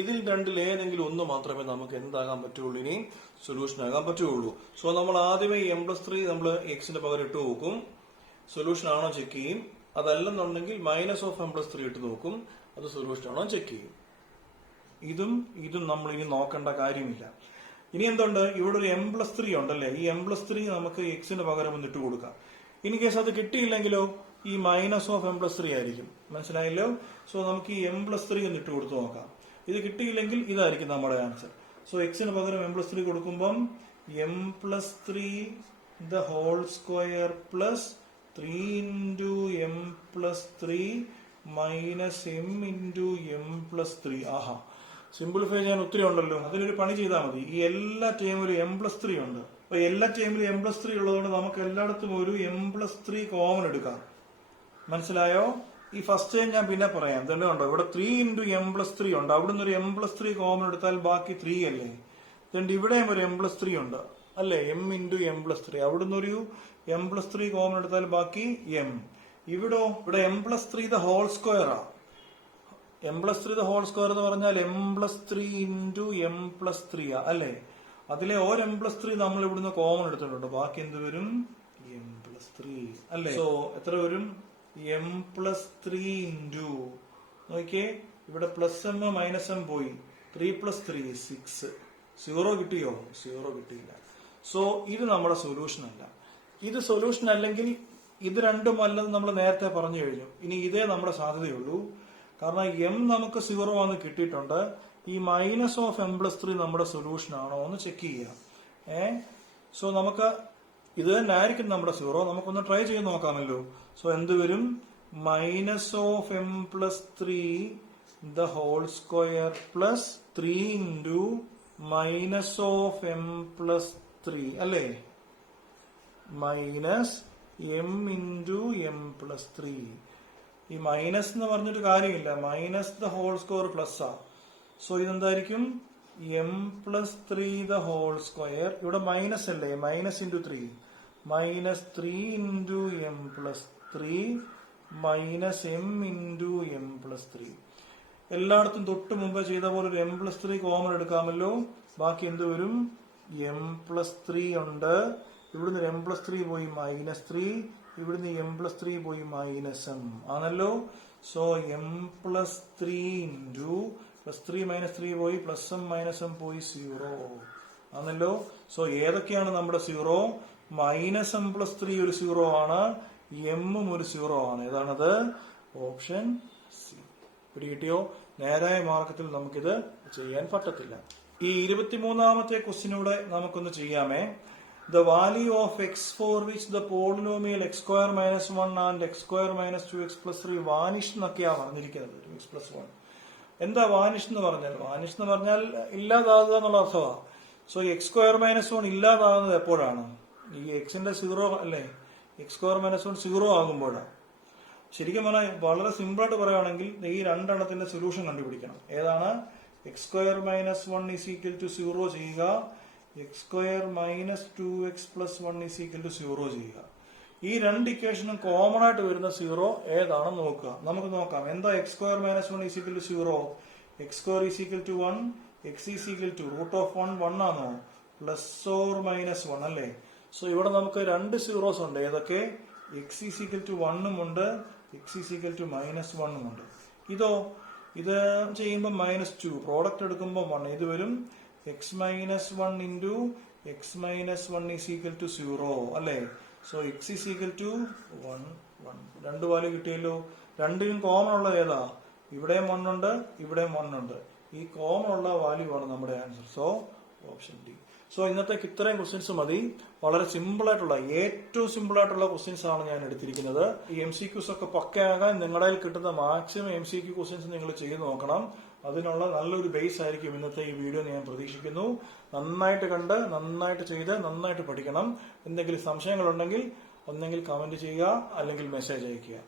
ഇതിൽ രണ്ടിൽ ഏതെങ്കിലും ഒന്ന് മാത്രമേ നമുക്ക് എന്താകാൻ പറ്റുള്ളൂ, ഇനി സൊല്യൂഷൻ ആകാൻ പറ്റുള്ളൂ. സോ നമ്മൾ ആദ്യമേ m പ്ലസ് 3 നമ്മൾ എക്സിന്റെ പകരം ഇട്ട് നോക്കും, സൊല്യൂഷൻ ആണോ ചെക്ക് ചെയ്യും. അതല്ലെന്നുണ്ടെങ്കിൽ മൈനസ് ഓഫ് m പ്ലസ് 3 ഇട്ട് നോക്കും, അത് സൊല്യൂഷൻ ആണോ ചെക്ക് ചെയ്യും. ഇതും നമ്മൾ ഇനി നോക്കേണ്ട കാര്യമില്ല. ഇനി എന്തുണ്ട്? ഇവിടെ ഒരു m പ്ലസ് 3 ഉണ്ടല്ലേ? ഈ m പ്ലസ് 3 നമുക്ക് എക്സിന് പകരം ഒന്ന് ഇട്ട് കൊടുക്കാം. ഇൻ കേസ് അത് കിട്ടിയില്ലെങ്കിലോ ഈ മൈനസ് ഓഫ് m പ്ലസ് 3 ആയിരിക്കും. മനസ്സിലായല്ലോ? സോ നമുക്ക് ഈ m പ്ലസ് 3 ഒന്ന് ഇട്ട് കൊടുത്തു നോക്കാം. ഇത് കിട്ടിയില്ലെങ്കിൽ ഇതായിരിക്കും നമ്മുടെ ആൻസർ. സോ എക്സിന് പകരം m പ്ലസ് 3 കൊടുക്കുമ്പം m plus 3 the whole square plus 3 into m plus 3 minus m into m plus 3. ആഹാ, സിംപ്ലിഫൈ ചെയ്യാൻ ഒത്തിരി ഉണ്ടല്ലോ. അതിനൊരു പണി ചെയ്താൽ മതി. ഈ എല്ലാ ടൈമിലും m പ്ലസ് 3 ഉണ്ട്. അപ്പൊ എല്ലാ ടൈമിലും m പ്ലസ് 3 ഉള്ളതുകൊണ്ട് നമുക്ക് എല്ലായിടത്തും ഒരു m പ്ലസ് 3 കോമൺ എടുക്കാം. മനസ്സിലായോ? ഈ ഫസ്റ്റ് ടൈം ഞാൻ പിന്നെ പറയാം. തന്നെ ഉണ്ടോ? ഇവിടെ 3 ഇൻറ്റു m പ്ലസ് 3 ഉണ്ട്. അവിടുന്ന് ഒരു m പ്ലസ് 3 കോമൺ എടുത്താൽ ബാക്കി 3 അല്ലേ? എന്നിട്ട് ഇവിടെയും ഒരു m പ്ലസ് 3 ഉണ്ട് അല്ലേ? m into m plus 3. അവിടുന്ന് ഒരു m പ്ലസ് 3 കോമൺ എടുത്താൽ ബാക്കി m. ഇവിടെ m plus 3 the whole square ആ. m+3 the whole square എന്ന് പറഞ്ഞാൽ m+3 into m+3 അല്ലേ? അതിലെ ഒരു m+3 നമ്മൾ ഇവിടുന്ന് കോമൺ എടുത്തിട്ടുണ്ട്. ബാക്കി എന്ത് വരും? m+3 അല്ലേ? സോ എത്ര വരും? m+3 into നോക്കിയേ, ഇവിടെ +m -m പോയി. 3 + 3 6. 0 കിട്ടിയോ? 0 കിട്ടിയില്ല. സോ ഇത് നമ്മുടെ സൊല്യൂഷൻ അല്ല. ഇത് സൊല്യൂഷൻ അല്ലെങ്കിൽ ഇത് രണ്ടും അല്ലെന്ന് നമ്മൾ നേരത്തെ പറഞ്ഞു കഴിഞ്ഞു. ഇനി ഇതേ നമ്മുടെ സാധ്യതയുള്ളൂ. കാരണം m നമുക്ക് 0 ആണെന്ന് കിട്ടിയിട്ടുണ്ട്. ഈ -m+3 നമ്മുടെ സൊല്യൂഷൻ ആണോ എന്ന് ചെക്ക് ചെയ്യാം. സോ നമുക്ക് ഇത് തന്നെ ആയിരിക്കും നമ്മുടെ 0. നമുക്കൊന്ന് ട്രൈ ചെയ്ത് നോക്കാമല്ലോ. സോ എന്ത് വരും? -m+3 the whole square plus 3 into -m+3 അല്ലേ? -m into m+3. ഈ മൈനസ് എന്ന് പറഞ്ഞിട്ട് കാര്യമില്ല. Minus the whole square plus ആ. സോ ഇതെന്തായിരിക്കും? m+3 the whole square. ഇവിടെ മൈനസ് അല്ലേ? -3 -3 into m+3 -m into m+3. എല്ലായിടത്തും തൊട്ട് മുമ്പ് ചെയ്ത പോലെ ഒരു m+3 കോമൺ എടുക്കാമല്ലോ. ബാക്കി എന്ത് വരും? m+3 ഉണ്ട്. ഇവിടുന്ന് m+3 പോയി -3, ഇവിടുന്ന് m+3 പോയി -m ആണല്ലോ. സോ m+3 into +3 -3 പോയി +m -m പോയി 0 ആണല്ലോ. സോ ഏതൊക്കെയാണ് നമ്മുടെ 0? -m+3 ഒരു 0 ആണ്, m ഒരു 0 ആണ്. ഏതാണത്? Option c. പിടികിട്ടിയോ? നേരായ മാർഗത്തിൽ നമുക്കിത് ചെയ്യാൻ പറ്റത്തില്ല. ഈ 23ാമത്തെ ക്വസ്റ്റ്യനൂടെ നമുക്കൊന്ന് ചെയ്യാമേ. The value of x for which the polynomial x² -1 and x² -2x + 3 vanish എന്നൊക്കെയാണ് പറഞ്ഞിരിക്കുന്നത്. x + 1 എന്താ വാനിഷ് എന്ന് പറഞ്ഞാൽ? വാനിഷ് എന്ന് പറഞ്ഞാൽ ഇല്ലാതാകുക എന്നുള്ള അർത്ഥമാണ്. സോ x² -1 ഇല്ലാതാകുന്നത് എപ്പോഴാണ്? ഈ എക്സിന്റെ 0 അല്ലേ? x² -1 0 ആകുമ്പോഴാണ്. ശരിക്കും പറഞ്ഞാൽ വളരെ സിമ്പിളായിട്ട് പറയുകയാണെങ്കിൽ ഈ രണ്ടെണ്ണത്തിന്റെ സൊല്യൂഷൻ കണ്ടുപിടിക്കണം. ഏതാണ്? x² -1 = 0 ചെയ്യുക, x² -2x + 1 = 0 ചെയ്യുക. ഈ രണ്ട് ഇക്വേഷനും കോമൺ ആയിട്ട് വരുന്ന 0 ഏതാണെന്ന് നോക്കുക. നമുക്ക് നോക്കാം. എന്താ x² -1 = 0? x² = 1, x √1 1 ആണോ? +or -1 അല്ലേ? സോ ഇവിടെ നമുക്ക് രണ്ട് സീറോസ് ഉണ്ട്. ഏതൊക്കെ? x = 1 ഉണ്ട്, x -1 ഉണ്ട്. ഇത് ചെയ്യുമ്പോൾ -2, പ്രോഡക്റ്റ് എടുക്കുമ്പോൾ 1. ഇത് വരും x -1 into x -1 = 0 അല്ലേ? So x = 1 1. രണ്ട് വാല്യൂ കിട്ടിയല്ലോ. രണ്ടിനും കോമൺ ഉള്ളത് ഏതാ? ഇവിടെയും 1 ഉണ്ട്, ഇവിടെയും 1 ഉണ്ട്. ഈ കോമൺ ഉള്ള വാല്യൂ ആണ് നമ്മുടെ answer. So option D. So ഇന്നത്തേക്ക് ഇത്രയും ക്വസ്റ്റ്യൻസ് മതി. വളരെ സിമ്പിൾ ആയിട്ടുള്ള, ഏറ്റവും സിമ്പിൾ ആയിട്ടുള്ള ക്വസ്റ്റ്യൻസ് ആണ് ഞാൻ എടുത്തിരിക്കുന്നത്. ഈ MCQs ഒക്കെ പക്കയാകാൻ നിങ്ങളുടെ കയ്യിൽ കിട്ടുന്ന മാക്സിമം MCQ ക്വസ്റ്റ്യൻസ് നിങ്ങൾ ചെയ്ത് നോക്കണം. അതിനുള്ള നല്ലൊരു ബേസ് ആയിരിക്കും ഇന്നത്തെ ഈ വീഡിയോ ഞാൻ പ്രതീക്ഷിക്കുന്നു. നന്നായിട്ട് കണ്ട്, നന്നായിട്ട് ചെയ്ത്, നന്നായിട്ട് പഠിക്കണം. എന്തെങ്കിലും സംശയങ്ങളുണ്ടെങ്കിൽ ഒന്നെങ്കിൽ കമന്റ് ചെയ്യുക, അല്ലെങ്കിൽ മെസ്സേജ് അയയ്ക്കുക.